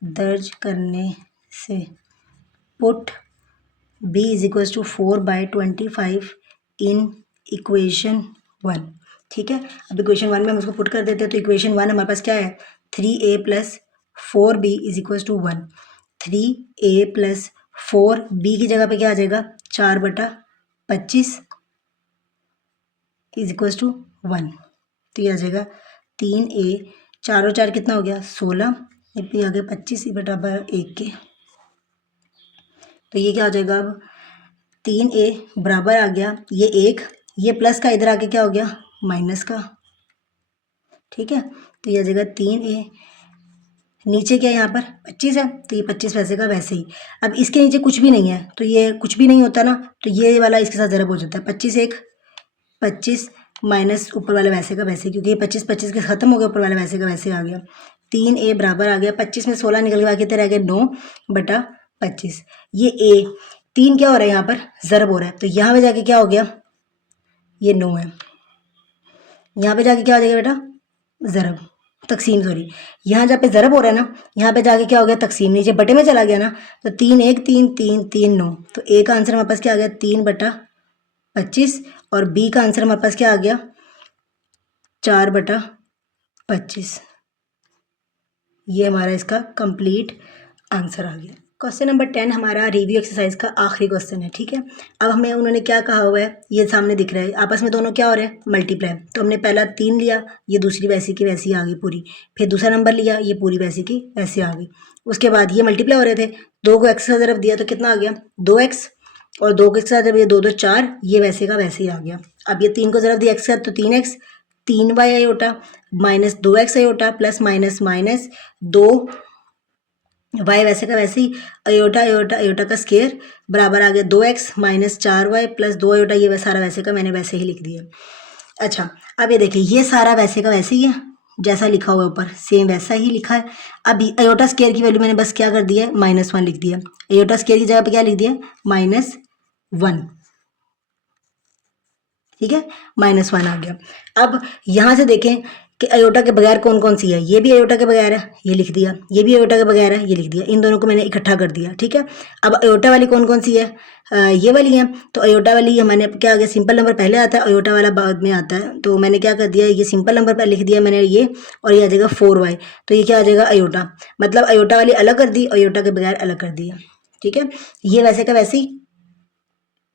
दर्ज करने से put b is equals to 4/25 in equation 1। ठीक है, अब इक्वेशन 1 में हम उसको पुट कर देते हैं। तो इक्वेशन 1 हमारे पास क्या है 3a plus 4b is equals to 1। 3a plus 4b की जगह पे क्या आ जाएगा 4/25 इज इक्वल्स टू 1। तो ये आ जाएगा 3a, 4 और 4 कितना हो गया 16, ये भी आ गया 25/1 के। तो ये क्या हो जाएगा, अब 3a बराबर आ गया ये 1, ये प्लस का इधर आके क्या हो गया माइनस का। ठीक है, तो ये आ जाएगा 3a, नीचे क्या है यहाँ पर 25 है, तो ये 25 वैसे का वैसे ही। अब इसके नीचे कुछ भी नहीं है, तो ये कुछ भी नहीं होता ना, तो ये वाला इसके साथ ज़रब हो जाता है। 25 1 25 माइनस ऊपर वाला वैसे का वैसे, क्योंकि ये 25 25 के ख़त्म हो गया, ऊपर वाला वैसे का वैसे आ गया। 3a बराबर आ गया 25 में 16 निकल के बाकी रह गया 9/25। ये a 3 क्या हो रहा है यहाँ पर ज़रब हो रहा है, तो यहाँ पे जाके क्या हो गया ये 9 है, यहाँ पे जाके क्या हो जाएगा बेटा ज़रब तकसीम, सॉरी यहाँ जहाँ पे ज़रब हो रहा है ना, यहाँ पे जाके क्या हो गया तकसीम, नीचे बटे में चला गया ना, तो 3 1 3 3 3 9। तो a का आंसर हमारे पास क्या आ गया 3/25 और b का आंसर हमारे पास क्या आ गया 4/25। ये हमारा इसका कंप्लीट आंसर आ गया। क्वेश्चन नंबर 10 हमारा रिव्यू एक्सरसाइज का आखिरी क्वेश्चन है। ठीक है, अब हमें उन्होंने क्या कहा हुआ है, ये सामने दिख रहा है, आपस में दोनों क्या हो रहे हैं मल्टीप्लाई। तो हमने पहला 3 लिया, ये दूसरी वैसी की वैसी आ गई पूरी, फिर दूसरा नंबर लिया, ये पूरी वैसी की वैसी आ गई। उसके बाद ये मल्टीप्लाई हो रहे थे, 2 को x का ज़रब दिया तो कितना आ गया 2x, और 2 को x का ज़रब दिया 2 2 4, ये वैसे का वैसे ही आ गया। अब ये 3 को ज़रब दिया x का तो 3x, 3y iota minus 2x iota plus minus minus 2 y वैसे का वैसे ही, अयोटा अयोटा अयोटा का स्केयर बराबर आ गया 2x minus 4y plus 2 aorta, ये सारा वैसे का मैंने वैसे ही लिख दिया। अच्छा, अब ये देखिए ये सारा वैसे का वैसे ही है, जैसा लिखा हुआ है ऊपर सेम वैसा ही लिखा है। अब अयोटा स्केयर की वैल्यू मैंने बस क्या कर दिया है -1 लिख दिया, अयोटा स्केयर की जगह पे क्या लिख दिया -1। ठीक है, -1 आ गया। अब यहाँ से देखें कि अयोटा के बगैर कौन कौन सी है, ये भी अयोटा के बगैर है, ये लिख दिया, ये भी अयोटा के बगैर है, ये लिख दिया, इन दोनों को मैंने इकट्ठा कर दिया। ठीक है, अब अयोटा वाली कौन कौन सी है, ये वाली है। तो अयोटा वाली हमारे क्या आ गया, सिंपल नंबर पहले आता है, अयोटा वाला बाद में आता है। तो मैंने क्या कर दिया, ये सिंपल नंबर पर लिख दिया मैंने ये, और ये आ जाएगा 4y, तो ये क्या आ जाएगा अयोटा, मतलब अयोटा वाली अलग कर दी, अयोटा के बगैर अलग कर दिया। ठीक है, ये वैसे का वैसे ही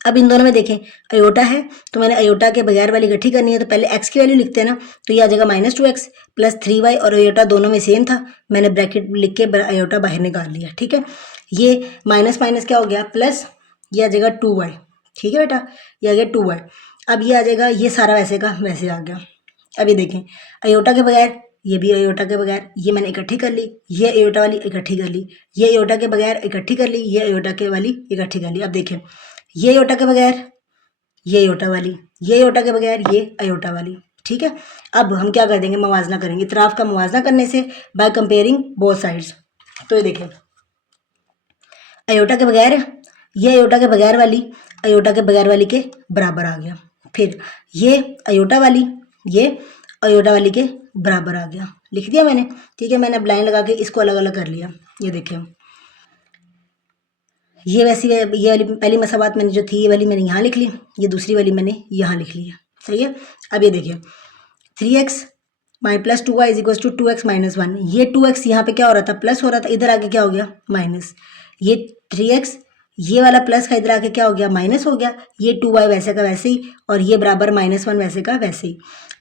अब इन दोनों में देखें अयोटा है तो मैंने अयोटा के बगैर वाली इकट्ठी करनी है, तो पहले x की वैल्यू लिखते हैं ना, तो ये आ जाएगा -2x प्लस 3y, और अयोटा दोनों में सेम था, मैंने ब्रैकेट लिख के अयोटा बाहर निकाल लिया। ठीक है, ये माइनस माइनस क्या हो गया प्लस, ये आ जाएगा 2y। ठीक है बेटा, ये आ गया 2y। अब ये आ जाएगा, ये सारा वैसे का वैसे आ गया। अब ये देखें अयोटा के बगैर, ये भी अयोटा के बगैर, ये मैंने इकट्ठी कर ली, ये अयोटा वाली इकट्ठी कर ली, ये अयोटा के बगैर इकट्ठी कर ली, ये अयोटा के वाली इकट्ठी कर ली। अब देखें ये अयोटा के बगैर, ये अयोटा वाली, ये अयोटा के बगैर, ये अयोटा वाली। ठीक है, अब हम क्या कर देंगे, मुवाजना करेंगे, इतराफ का मुवाजना करने से बाय कंपेयरिंग बोथ साइड्स। तो ये देखें अयोटा के बगैर, ये अयोटा के बगैर वाली अयोटा के बगैर वाली के बराबर आ गया, फिर ये अयोटा वाली, ये अयोटा वाली के बराबर आ गया, लिख दिया मैंने। ठीक है, मैंने अब लाइन लगा के इसको अलग अलग कर लिया। ये देखें ये वैसी, ये वाली पहली मसावात मैंने जो थी ये वाली मैंने यहाँ लिख ली, ये दूसरी वाली मैंने यहाँ लिख ली है। सही है, अब ये देखिए 3x माइ plus 2y is equal to 2x minus 1, ये 2x यहाँ पे क्या हो रहा था प्लस हो रहा था, इधर आके क्या हो गया माइनस, ये 3x ये वाला प्लस का इधर आके क्या हो गया माइनस हो गया, ये 2y वैसे का वैसे ही, और ये बराबर -1 वैसे का वैसे ही।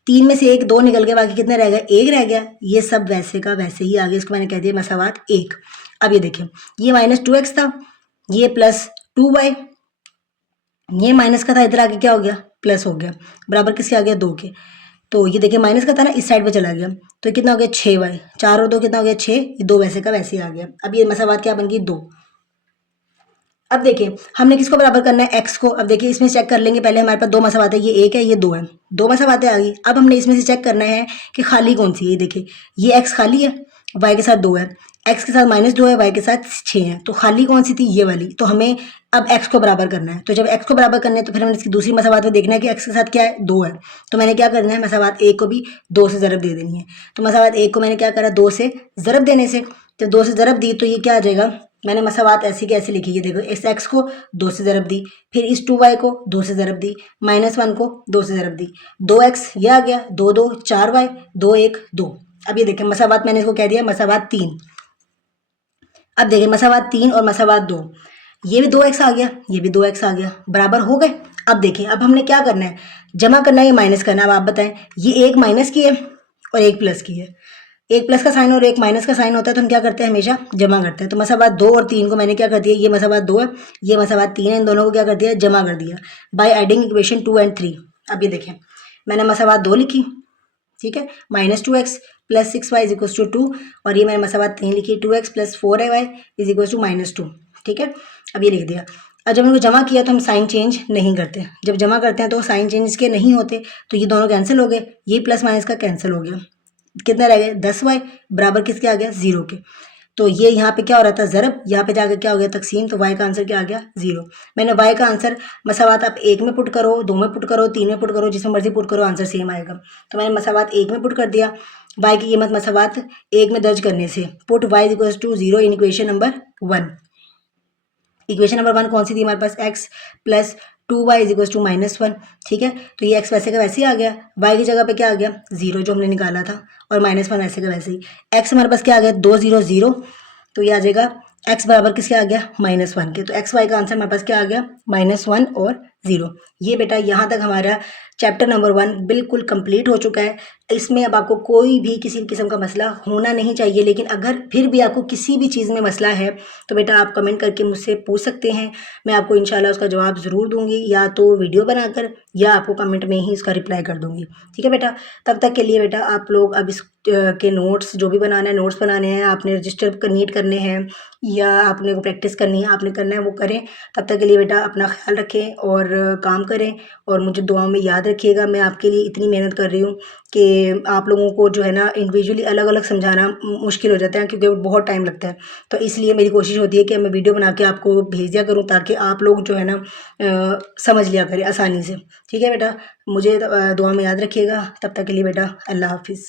3 में से 1 2 निकल गया, बाकी कितने रह गए 1 रह गया, ये सब वैसे का वैसे ही आ गया, इसको मैंने कह दिया मसावात 1। अब ये देखें ये -2x था, ये प्लस 2y, ये माइनस का था, इधर आके क्या हो गया प्लस हो गया, बराबर किसके आ गया 2 के। तो ये देखिए माइनस का था ना, इस साइड पे चला गया, तो कितना हो गया 6y, 4 और 2 कितना हो गया 6, ये 2 वैसे का वैसे ही आ गया। अब ये मसावात क्या बन गई 2। अब देखिए हमने किसको बराबर करना है x को। अब देखिए इसमें चेक कर लेंगे, पहले हमारे पास 2 मसावातें, ये 1 है ये 2 है, 2 मसावातें आ गई। अब हमने इसमें से चेक करना है कि खाली कौन सी है। ये देखिए ये x खाली है, y के साथ 2 है, x के साथ -2 है, y के साथ 6 है, तो खाली कौन सी थी ये वाली। तो हमें अब x को बराबर करना है, तो जब x को बराबर करना है तो फिर हमने इसकी दूसरी मसावात में देखना है कि x के साथ क्या है 2 है, तो मैंने क्या करना है मसावात 1 को भी 2 से ज़रब दे देनी है। तो मसावात 1 को मैंने क्या करा 2 से ज़रब देने से, जब 2 से ज़रब दी तो ये क्या आ जाएगा, मैंने मसावात ऐसी कैसे लिखी है, देखो इस x को 2 से ज़रब दी, फिर इस 2y को 2 से ज़रब दी, -1 को 2 से ज़रब दी, 2x ये आ गया, 2 2 4y, 2 1 2। अब ये देखें मसावात मैंने इसको कह दिया मसावात 3। अब देखें मसावात 3 और मसावात 2, ये भी 2x आ गया, ये भी 2x आ गया, बराबर हो गए। अब देखें अब हमने क्या करना है, जमा करना है या माइनस करना है। अब आप बताएं, ये एक माइनस की है और एक प्लस की है, एक प्लस का साइन और एक माइनस का साइन होता है तो हम क्या करते हैं हमेशा जमा करते हैं। तो मसावात 2 और 3 को मैंने क्या कर दिया, ये मसावात 2 है ये मसावात 3 है, इन दोनों को क्या कर दिया जमा कर दिया बाय एडिंग इक्वेशन 2 एंड 3। अब ये देखें मैंने मसावात 2 लिखी, ठीक है, -2x plus 6y is equal to 2, और ये मैंने मसावात 3 लिखी 2x plus 4y is equal to -2। ठीक है, अब ये लिख दिया। अब जब इनको जमा किया तो हम साइन चेंज नहीं करते, जब जमा करते हैं तो साइन चेंज इसके नहीं होते, तो ये दोनों कैंसिल हो गए, ये प्लस माइनस का कैंसिल हो गया, कितना रह गया 10y बराबर किसके आ गया 0 के। तो ये यहाँ पे क्या हो रहा था ज़रब, यहाँ पे जाकर क्या हो गया तकसीम, तो y का आंसर क्या आ गया 0। मैंने y का आंसर मसावात आप 1 में पुट करो, 2 में पुट करो, 3 में पुट करो, जिसमें मर्जी पुट करो आंसर सेम आएगा। तो मैंने मसावात 1 में पुट कर दिया, y की कीमत मसावात 1 में दर्ज करने से put y equals to 0 in equation number 1। Equation number 1 कौन सी थी हमारे पास, x plus 2y is equal to -1। ठीक है, तो ये x वैसे का वैसे ही आ गया, y की जगह पे क्या आ गया 0 जो हमने निकाला था, और -1 वैसे का वैसे ही। x हमारे पास क्या आ गया 2 0 0, तो ये आ जाएगा x बराबर किसके आ गया -1 के। तो x y का आंसर हमारे पास क्या आ गया -1 और 0। ये बेटा यहाँ तक हमारा चैप्टर नंबर 1 बिल्कुल कंप्लीट हो चुका है। इसमें अब आपको कोई भी किसी किस्म का मसला होना नहीं चाहिए, लेकिन अगर फिर भी आपको किसी भी चीज़ में मसला है तो बेटा आप कमेंट करके मुझसे पूछ सकते हैं, मैं आपको इंशाल्लाह उसका जवाब ज़रूर दूंगी, या तो वीडियो बनाकर या आपको कमेंट में ही उसका रिप्लाई कर दूंगी। ठीक है बेटा, तब तक के लिए बेटा आप लोग अब इस के नोट्स जो भी बनाना है, नोट्स बनाने हैं, आपने रजिस्टर नीट करने हैं या आपने को प्रैक्टिस करनी है, आपने करना है वो करें। तब तक के लिए बेटा अपना ख्याल रखें और काम करें, और मुझे दुआओं में याद रखिएगा। मैं आपके लिए इतनी मेहनत कर रही हूँ कि आप लोगों को जो है ना इंडिविजुअली अलग अलग समझाना मुश्किल हो जाता है, क्योंकि बहुत टाइम लगता है। तो इसलिए मेरी कोशिश होती है कि मैं वीडियो बना के आपको भेज दिया करूँ, ताकि आप लोग जो है ना समझ लिया करें आसानी से। ठीक है बेटा, मुझे दुआ में याद रखिएगा। तब तक के लिए बेटा अल्लाह हाफिज़।